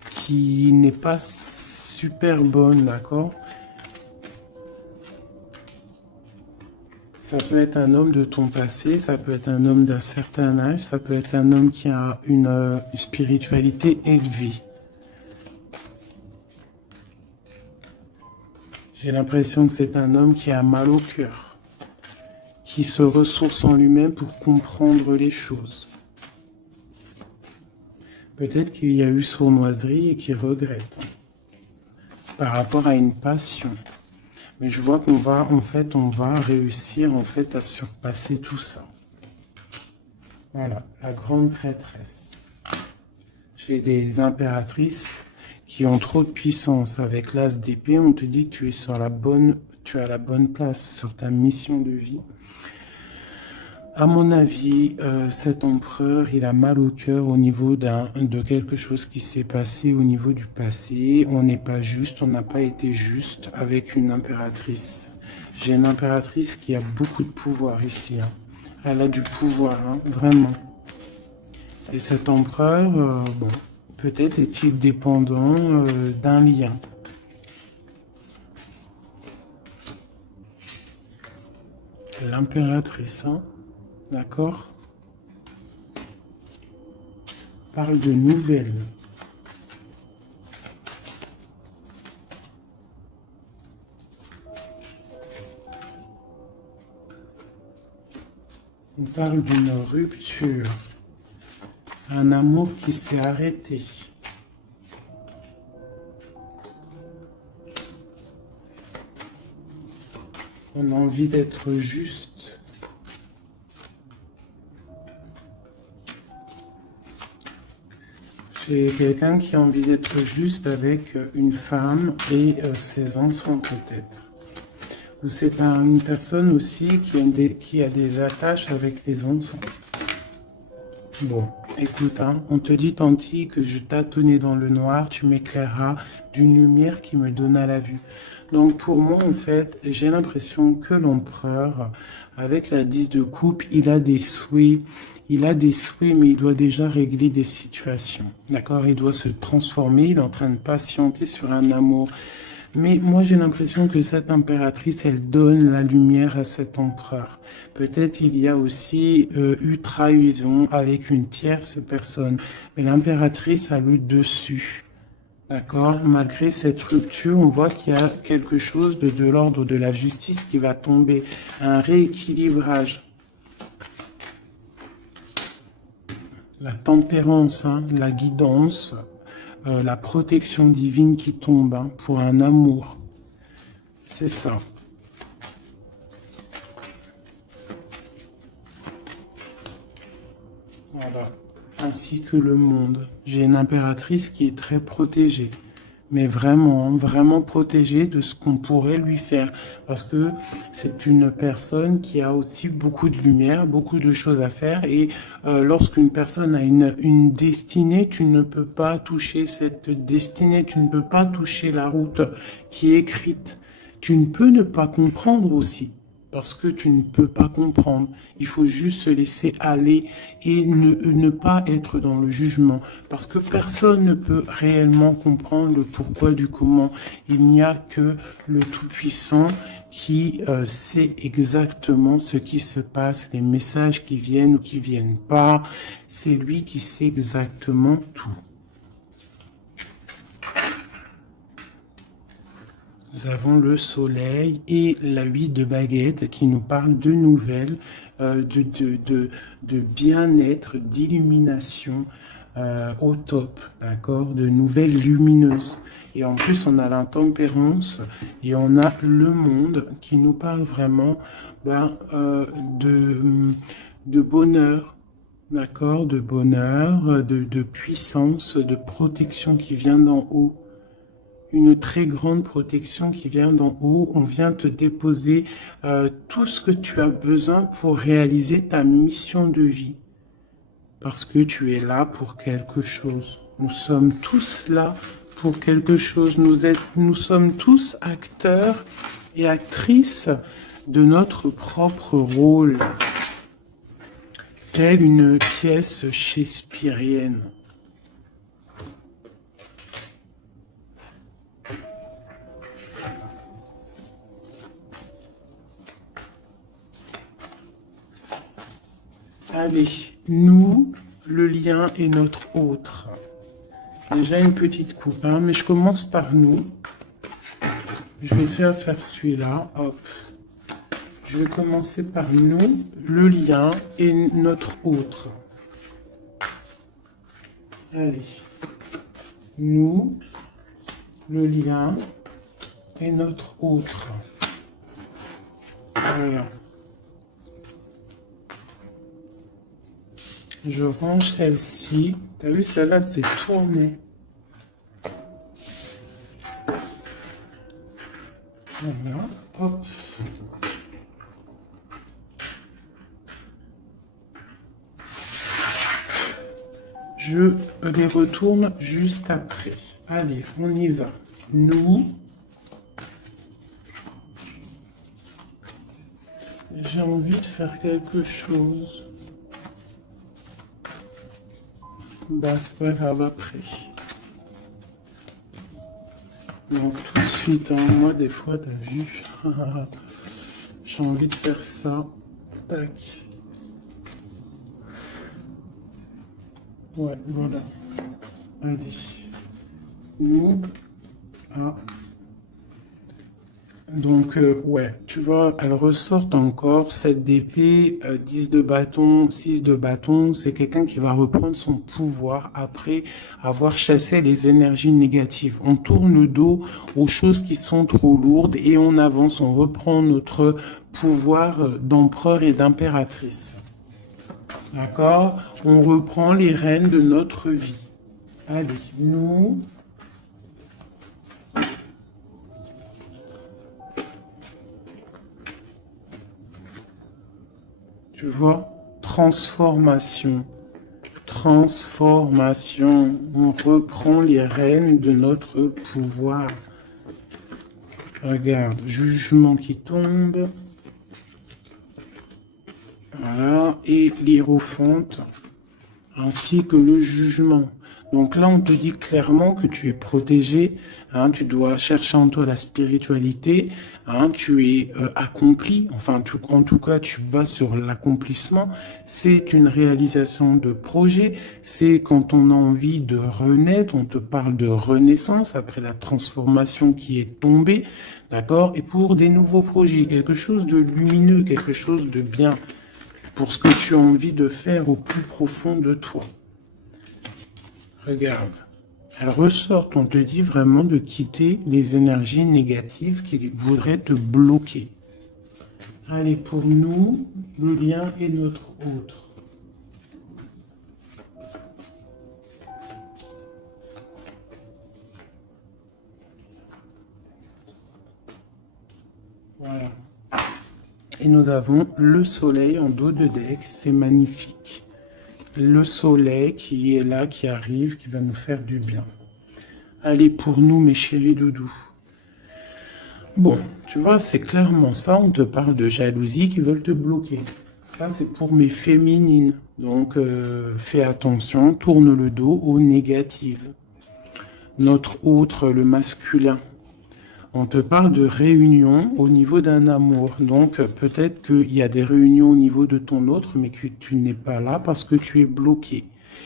qui n'est pas super bonne, d'accord? Ça peut être un homme de ton passé, ça peut être un homme d'un certain âge, ça peut être un homme qui a une spiritualité élevée. J'ai l'impression que c'est un homme qui a mal au cœur, qui se ressource en lui-même pour comprendre les choses. Peut-être qu'il y a eu sournoiserie et qu'il regrette par rapport à une passion. Mais je vois qu'on va, en fait, on va réussir en fait à surpasser tout ça. Voilà, la grande prêtresse. J'ai des impératrices qui ont trop de puissance. Avec l'as d'épée, on te dit que tu es sur tu as la bonne place sur ta mission de vie. À mon avis, cet empereur, il a mal au cœur au niveau de quelque chose qui s'est passé au niveau du passé. On n'est pas juste, on n'a pas été juste avec une impératrice. J'ai une impératrice qui a beaucoup de pouvoir ici. Hein. Elle a du pouvoir, hein, vraiment. Et cet empereur, bon, peut-être est-il dépendant d'un lien. L'impératrice, hein. D'accord? Parle de nouvelles. On parle d'une rupture. Un amour qui s'est arrêté. On a envie d'être juste. J'ai quelqu'un qui a envie d'être juste avec une femme et ses enfants peut-être. Ou c'est une personne aussi qui a des attaches avec les enfants. Bon, écoute, hein, on te dit Tanti que je tâtonnais dans le noir, tu m'éclaireras d'une lumière qui me donna la vue. Donc pour moi, en fait, j'ai l'impression que l'empereur, avec la 10 de coupe, il a des souhaits, mais il doit déjà régler des situations. D'accord? Il doit se transformer, il est en train de patienter sur un amour. Mais moi, j'ai l'impression que cette impératrice, elle donne la lumière à cet empereur. Peut-être il y a aussi eu trahison avec une tierce personne. Mais l'impératrice a le dessus. D'accord? Malgré cette rupture, on voit qu'il y a quelque chose de l'ordre de la justice qui va tomber. Un rééquilibrage. La tempérance, hein, la guidance. La protection divine qui tombe hein, pour un amour. C'est ça. Voilà. Ainsi que le monde. J'ai une impératrice qui est très protégée. Mais vraiment, hein, vraiment protégée de ce qu'on pourrait lui faire. Parce que c'est une personne qui a aussi beaucoup de lumière, beaucoup de choses à faire. Et lorsqu'une personne a une destinée, tu ne peux pas toucher cette destinée, tu ne peux pas toucher la route qui est écrite. Tu ne peux ne pas comprendre aussi. Parce que tu ne peux pas comprendre. Il faut juste se laisser aller et ne pas être dans le jugement. Parce que personne ne peut réellement comprendre le pourquoi du comment. Il n'y a que le Tout-Puissant qui sait exactement ce qui se passe, les messages qui viennent ou qui viennent pas. C'est lui qui sait exactement tout. Nous avons le soleil et la 8 de baguette qui nous parle de nouvelles, de bien-être, d'illumination au top, d'accord, de nouvelles lumineuses. Et en plus, on a l'intempérance et on a le monde qui nous parle vraiment de bonheur, d'accord, de bonheur, de puissance, de protection qui vient d'en haut. Une très grande protection qui vient d'en haut. On vient te déposer tout ce que tu as besoin pour réaliser ta mission de vie. Parce que tu es là pour quelque chose. Nous sommes tous là pour quelque chose. Nous sommes tous acteurs et actrices de notre propre rôle. Telle une pièce shakespearienne. Allez, nous, le lien est notre autre. Déjà une petite coupe, hein, mais je commence par nous. Je vais déjà faire celui-là, hop. Je vais commencer par nous, le lien et notre autre. Allez, nous, le lien et notre autre. Voilà. Je range celle-ci. T'as vu, celle-là, elle s'est tournée. Voilà, hop. Je les retourne juste après. Allez, on y va. Nous. J'ai envie de faire quelque chose. Bah, c'est pas grave après. Donc tout de suite, hein, moi des fois, t'as vu, j'ai envie de faire ça. Tac. Ouais, voilà. Allez. Nous, ah. Donc, ouais, tu vois, elle ressort encore 7 d'épée, 10 de bâton, 6 de bâton. C'est quelqu'un qui va reprendre son pouvoir après avoir chassé les énergies négatives. On tourne le dos aux choses qui sont trop lourdes et on avance, on reprend notre pouvoir d'empereur et d'impératrice. D'accord? On reprend les rênes de notre vie. Allez, nous, tu vois, transformation. Transformation. On reprend les rênes de notre pouvoir. Regarde, jugement qui tombe. Voilà, et l'hiérophante, ainsi que le jugement. Donc là, on te dit clairement que tu es protégé, hein, tu dois chercher en toi la spiritualité, hein, tu es accompli, enfin, en tout cas, tu vas sur l'accomplissement. C'est une réalisation de projet, c'est quand on a envie de renaître, on te parle de renaissance après la transformation qui est tombée, d'accord? Et pour des nouveaux projets, quelque chose de lumineux, quelque chose de bien, pour ce que tu as envie de faire au plus profond de toi. Regarde, elles ressortent, on te dit vraiment de quitter les énergies négatives qui voudraient te bloquer. Allez, pour nous, le lien est notre autre. Voilà. Et nous avons le soleil en dos de deck, c'est magnifique. Le soleil qui est là, qui arrive, qui va nous faire du bien. Allez, pour nous, mes chéris doudous. Bon, tu vois, c'est clairement ça, on te parle de jalousie qui veulent te bloquer. Ça, c'est pour mes féminines. Donc, fais attention, tourne le dos aux négatives. Notre autre, le masculin. On te parle de réunion au niveau d'un amour. Donc, peut-être qu'il y a des réunions au niveau de ton autre, mais que tu n'es pas là parce que tu es bloqué.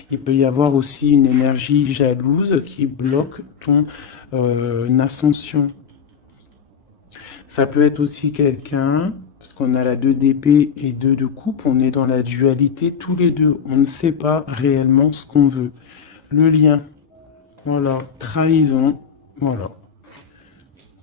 Il peut y avoir aussi une énergie jalouse qui bloque ton ascension. Ça peut être aussi quelqu'un, parce qu'on a la 2 d'épée et 2 de coupe, on est dans la dualité tous les deux. On ne sait pas réellement ce qu'on veut. Le lien, voilà, trahison, voilà,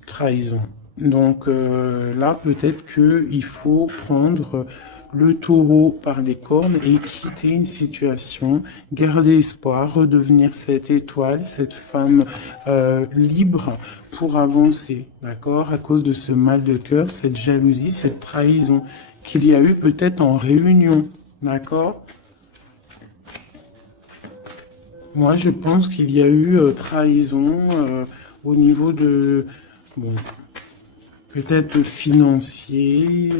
trahison. Donc là, peut-être qu'il faut prendre le taureau par les cornes et quitter une situation, garder espoir, redevenir cette étoile, cette femme libre pour avancer, d'accord? À cause de ce mal de cœur, cette jalousie, cette trahison qu'il y a eu peut-être en réunion, d'accord? Moi, je pense qu'il y a eu trahison au niveau de, bon, peut-être financier,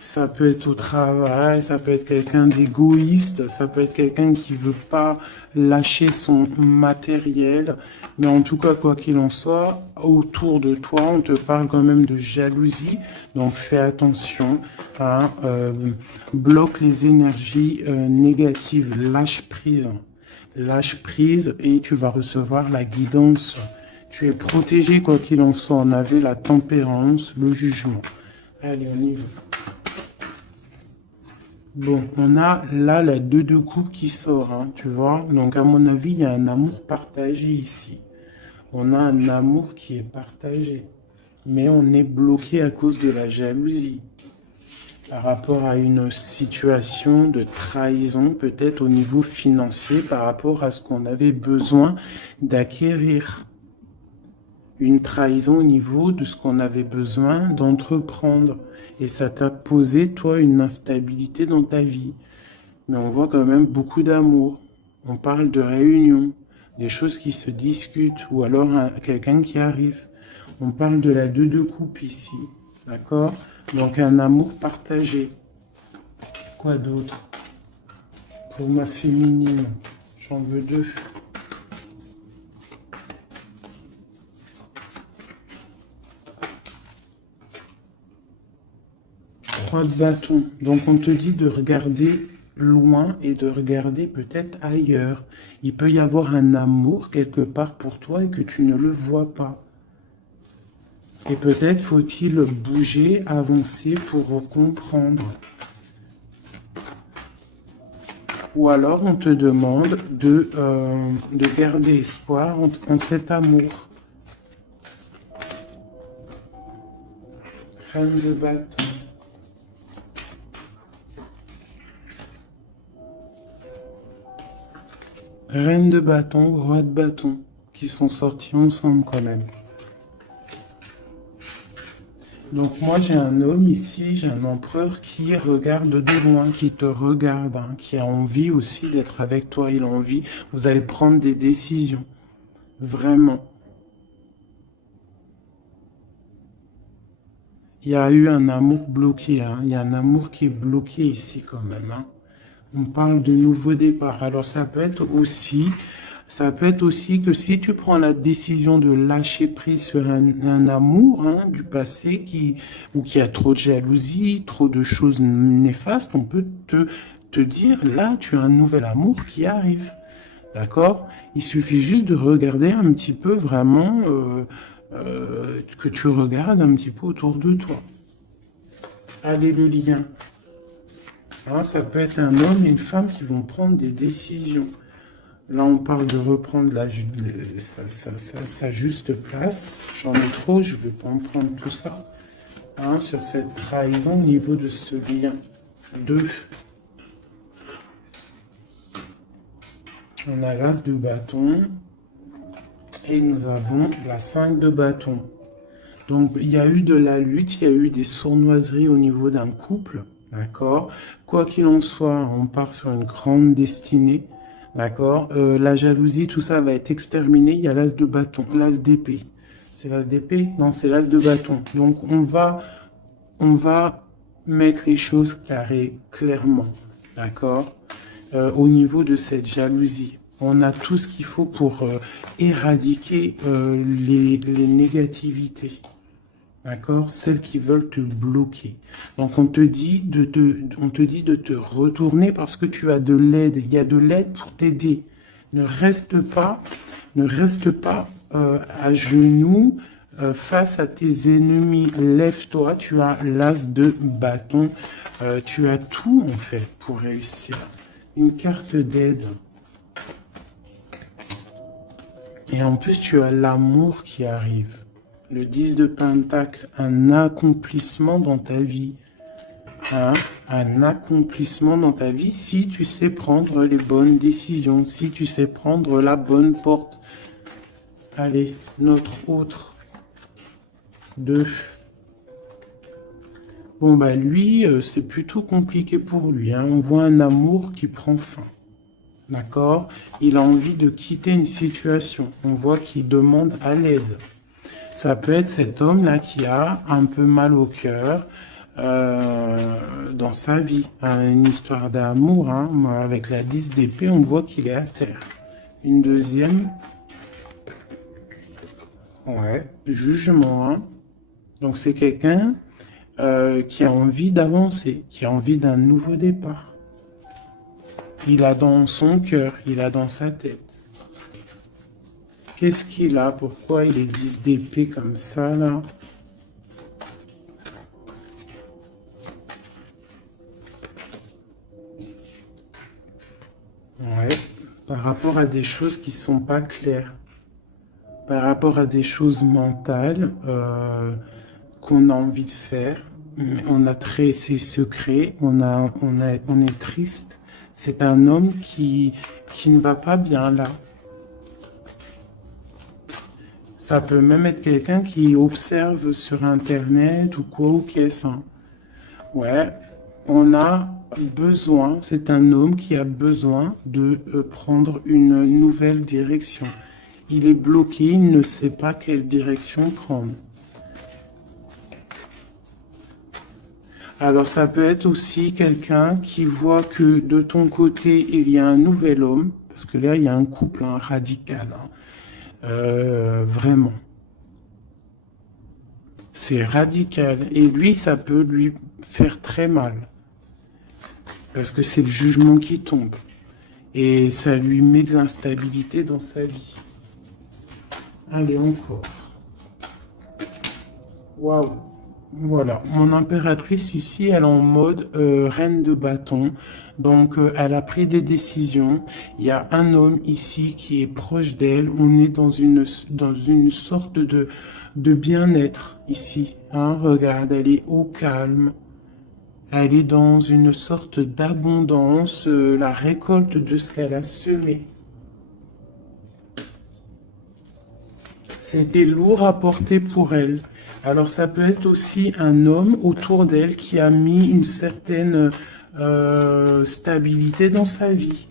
ça peut être au travail, ça peut être quelqu'un d'égoïste, ça peut être quelqu'un qui veut pas lâcher son matériel. Mais en tout cas, quoi qu'il en soit, autour de toi, on te parle quand même de jalousie. Donc fais attention, hein, bloque les énergies négatives, lâche prise. Lâche prise et tu vas recevoir la guidance. Tu es protégé quoi qu'il en soit. On avait la tempérance, le jugement. Allez, on y va. Bon, on a là la 2 de coupe qui sort, hein, tu vois. Donc, à mon avis, il y a un amour partagé ici. On a un amour qui est partagé. Mais on est bloqué à cause de la jalousie. Par rapport à une situation de trahison, peut-être au niveau financier, par rapport à ce qu'on avait besoin d'acquérir. Une trahison au niveau de ce qu'on avait besoin d'entreprendre. Et ça t'a posé, toi, une instabilité dans ta vie. Mais on voit quand même beaucoup d'amour. On parle de réunion, des choses qui se discutent, ou alors quelqu'un qui arrive. On parle de la 2 de coupe ici, d'accord? Donc un amour partagé. Quoi d'autre? Pour ma féminine, j'en veux 2. 3 de bâton. Donc on te dit de regarder loin et de regarder peut-être ailleurs. Il peut y avoir un amour quelque part pour toi et que tu ne le vois pas. Et peut-être faut-il bouger, avancer pour comprendre. Ou alors on te demande de garder espoir en cet amour. Reine de bâton. Reine de bâton, roi de bâton, qui sont sortis ensemble quand même. Donc moi j'ai un homme ici, j'ai un empereur qui regarde de loin, qui te regarde, hein, qui a envie aussi d'être avec toi, il a envie, vous allez prendre des décisions, vraiment. Il y a eu un amour bloqué, hein, il y a un amour qui est bloqué ici quand même, hein. On parle de nouveau départ, alors ça peut être aussi que si tu prends la décision de lâcher prise sur un amour, hein, du passé ou qui a trop de jalousie, trop de choses néfastes, on peut te dire, là, tu as un nouvel amour qui arrive. D'accord? Il suffit juste de regarder un petit peu vraiment, que tu regardes un petit peu autour de toi. Allez, le lien. Hein, ça peut être un homme et une femme qui vont prendre des décisions. Là, on parle de reprendre sa juste place. J'en ai trop, je ne vais pas en prendre tout ça. Hein, sur cette trahison au niveau de ce lien. 2. On a l'as de bâton. Et nous avons la 5 de bâton. Donc, il y a eu de la lutte, il y a eu des sournoiseries au niveau d'un couple. D'accord? Quoi qu'il en soit, on part sur une grande destinée. D'accord? La jalousie, tout ça va être exterminé. Il y a l'as de bâton, l'as d'épée. C'est l'as d'épée? Non, c'est l'as de bâton. Donc, on va mettre les choses carrées, clairement. D'accord? Au niveau de cette jalousie. On a tout ce qu'il faut pour éradiquer les négativités. D'accord? Celles qui veulent te bloquer. Donc, on te dit de te retourner parce que tu as de l'aide. Il y a de l'aide pour t'aider. Ne reste pas à genoux face à tes ennemis. Lève-toi, tu as l'as de bâton. Tu as tout, en fait, pour réussir. Une carte d'aide. Et en plus, tu as l'amour qui arrive. Le 10 de Pentacle, un accomplissement dans ta vie. Hein? Un accomplissement dans ta vie si tu sais prendre les bonnes décisions, si tu sais prendre la bonne porte. Allez, notre autre. 2. Bon, bah lui, c'est plutôt compliqué pour lui. Hein. On voit un amour qui prend fin. D'accord? Il a envie de quitter une situation. On voit qu'il demande à l'aide. Ça peut être cet homme-là qui a un peu mal au cœur dans sa vie. Une histoire d'amour, hein. Avec la 10 d'épée, on voit qu'il est à terre. Une deuxième. Ouais, jugement. Hein. Donc c'est quelqu'un qui a envie d'avancer, qui a envie d'un nouveau départ. Il a dans son cœur, il a dans sa tête. Qu'est-ce qu'il a? Pourquoi il est 10 d'épée comme ça, là? Ouais, par rapport à des choses qui sont pas claires. Par rapport à des choses mentales qu'on a envie de faire. On a ses secrets, on est triste. C'est un homme qui ne va pas bien, là. Ça peut même être quelqu'un qui observe sur Internet ou quoi, ou qu'est-ce. Hein. Ouais, on a besoin, c'est un homme qui a besoin de prendre une nouvelle direction. Il est bloqué, il ne sait pas quelle direction prendre. Alors ça peut être aussi quelqu'un qui voit que de ton côté, il y a un nouvel homme, parce que là, il y a un couple hein, radical. Hein. Vraiment. C'est radical. Et lui, ça peut lui faire très mal. parce que c'est le jugement qui tombe. Et ça lui met de l'instabilité dans sa vie. Allez, encore. Waouh. Voilà, mon impératrice ici, elle est en mode reine de bâton. Donc, elle a pris des décisions. Il y a un homme ici qui est proche d'elle. On est dans une sorte de bien-être ici. Hein. Regarde, elle est au calme. Elle est dans une sorte d'abondance, la récolte de ce qu'elle a semé. C'était lourd à porter pour elle. Alors ça peut être aussi un homme autour d'elle qui a mis une certaine stabilité dans sa vie.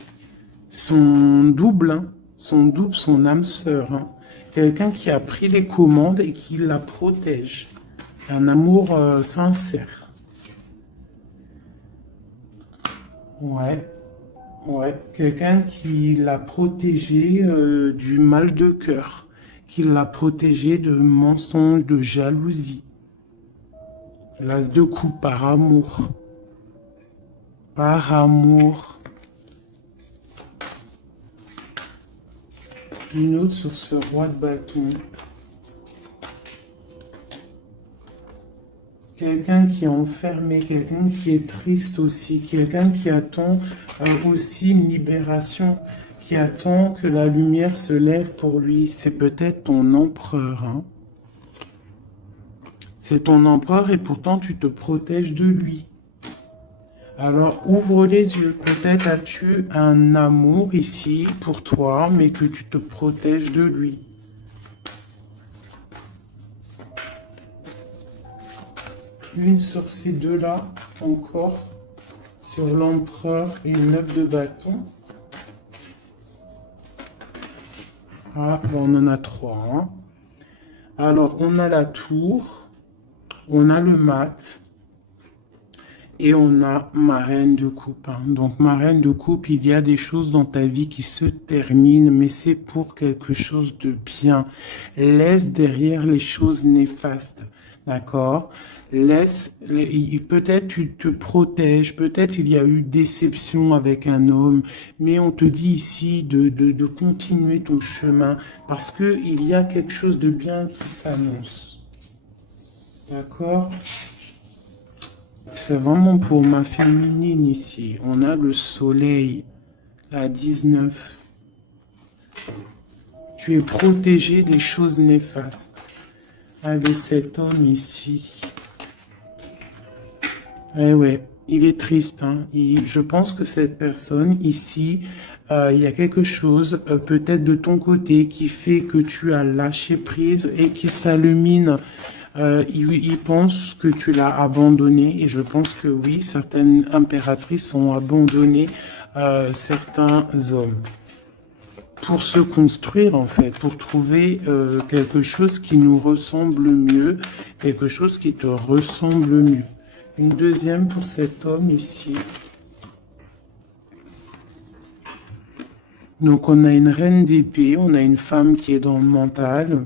Son double, hein, son âme sœur. Hein. Quelqu'un qui a pris les commandes et qui la protège. Un amour sincère. Ouais, ouais. Quelqu'un qui l'a protégé du mal de cœur. Qui l'a protégé de mensonges, de jalousie. L'as de coupe par amour. Par amour. Une autre sur ce roi de bâton. Quelqu'un qui est enfermé, quelqu'un qui est triste aussi, quelqu'un qui attend aussi une libération, qui attend que la lumière se lève pour lui. C'est peut-être ton empereur. Hein. C'est ton empereur et pourtant tu te protèges de lui. Alors ouvre les yeux. Peut-être as-tu un amour ici pour toi, mais que tu te protèges de lui. Une sur ces deux-là, encore. Sur l'empereur, une 9 de bâton. Ah, bon, on en a 3. Hein. Alors, on a la tour, on a le mat, et on a ma reine de coupe. Hein. Donc, ma reine de coupe, il y a des choses dans ta vie qui se terminent, mais c'est pour quelque chose de bien. Laisse derrière les choses néfastes. D'accord? Peut-être tu te protèges, peut-être il y a eu déception avec un homme, mais on te dit ici de continuer ton chemin parce que il y a quelque chose de bien qui s'annonce. D'accord? C'est vraiment pour ma féminine ici. On a le soleil, la 19. Tu es protégé des choses néfastes. Avec cet homme ici. Eh ouais, il est triste. Hein. Je pense que cette personne ici, il y a quelque chose peut-être de ton côté qui fait que tu as lâché prise et qui s'illumine. Il pense que tu l'as abandonné et je pense que oui, certaines impératrices ont abandonné certains hommes pour se construire en fait, pour trouver quelque chose qui nous ressemble mieux, quelque chose qui te ressemble mieux. Une deuxième pour cet homme ici. Donc on a une reine d'épée, on a une femme qui est dans le mental.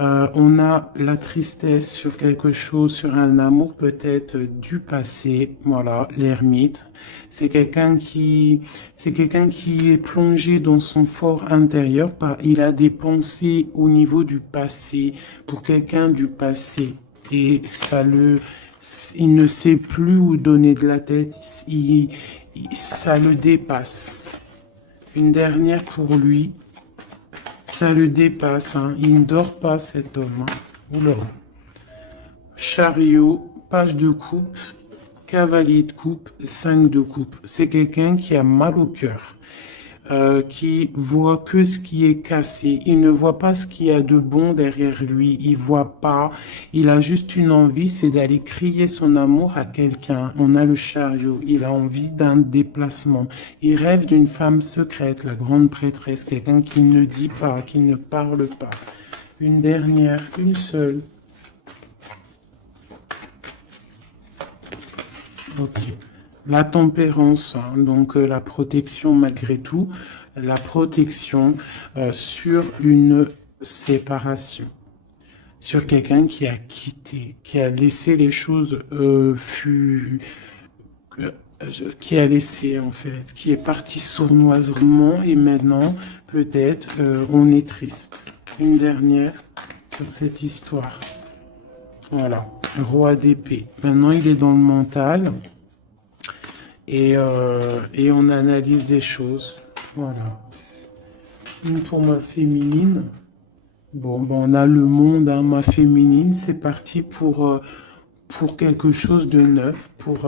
On a la tristesse sur quelque chose, sur un amour peut-être du passé. Voilà, l'ermite. C'est quelqu'un qui est plongé dans son fort intérieur. Il a des pensées au niveau du passé, pour quelqu'un du passé. Et il ne sait plus où donner de la tête. Ça le dépasse. Une dernière pour lui. Ça le dépasse, hein. Il ne dort pas cet homme. Hein. Oula. Chariot, page de coupe, cavalier de coupe, 5 de coupe. C'est quelqu'un qui a mal au cœur, qui voit que ce qui est cassé. Il ne voit pas ce qu'il y a de bon derrière lui. Il voit pas. Il a juste une envie, c'est d'aller crier son amour à quelqu'un. On a le chariot. Il a envie d'un déplacement. Il rêve d'une femme secrète, la grande prêtresse, quelqu'un qui ne dit pas, qui ne parle pas. Une dernière, une seule. Ok. La tempérance, hein, donc la protection malgré tout, la protection sur une séparation, sur quelqu'un qui a quitté, qui a laissé les choses qui a laissé en fait, qui est parti sournoisement et maintenant peut-être on est triste. Une dernière sur cette histoire. Voilà, roi d'épée. Maintenant il est dans le mental et on analyse des choses. Voilà. Une pour ma féminine. Bon, ben on a le monde, hein, ma féminine, c'est parti pour quelque chose de neuf, pour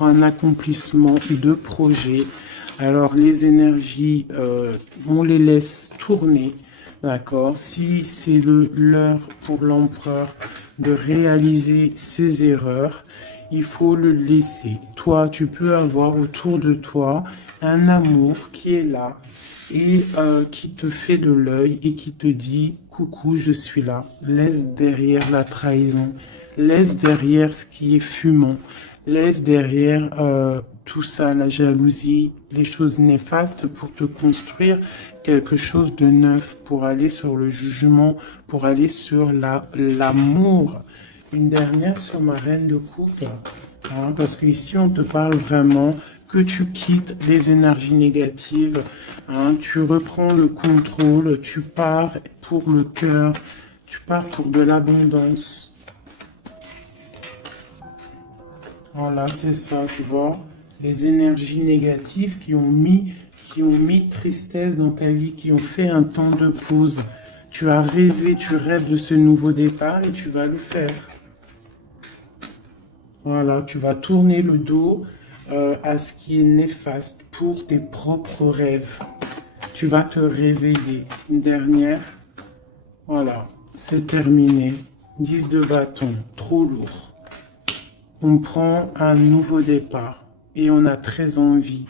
un accomplissement de projet. Alors les énergies, on les laisse tourner, d'accord? Si c'est l'heure pour l'empereur de réaliser ses erreurs, il faut le laisser. Toi, tu peux avoir autour de toi un amour qui est là et qui te fait de l'œil et qui te dit coucou, je suis là. Laisse derrière la trahison, laisse derrière ce qui est fumant, laisse derrière tout ça, la jalousie, les choses néfastes pour te construire quelque chose de neuf, pour aller sur le jugement, pour aller sur l'amour. Une dernière sur ma reine de coupe, hein, parce qu'ici on te parle vraiment que tu quittes les énergies négatives, hein, tu reprends le contrôle, tu pars pour le cœur, tu pars pour de l'abondance. Voilà, c'est ça, tu vois. Les énergies négatives qui ont mis tristesse dans ta vie, qui ont fait un temps de pause. Tu as rêvé, tu rêves de ce nouveau départ et tu vas le faire. Voilà, tu vas tourner le dos à ce qui est néfaste pour tes propres rêves. Tu vas te réveiller. Une dernière. Voilà, c'est terminé. 10 de bâton, trop lourd. On prend un nouveau départ et on a très envie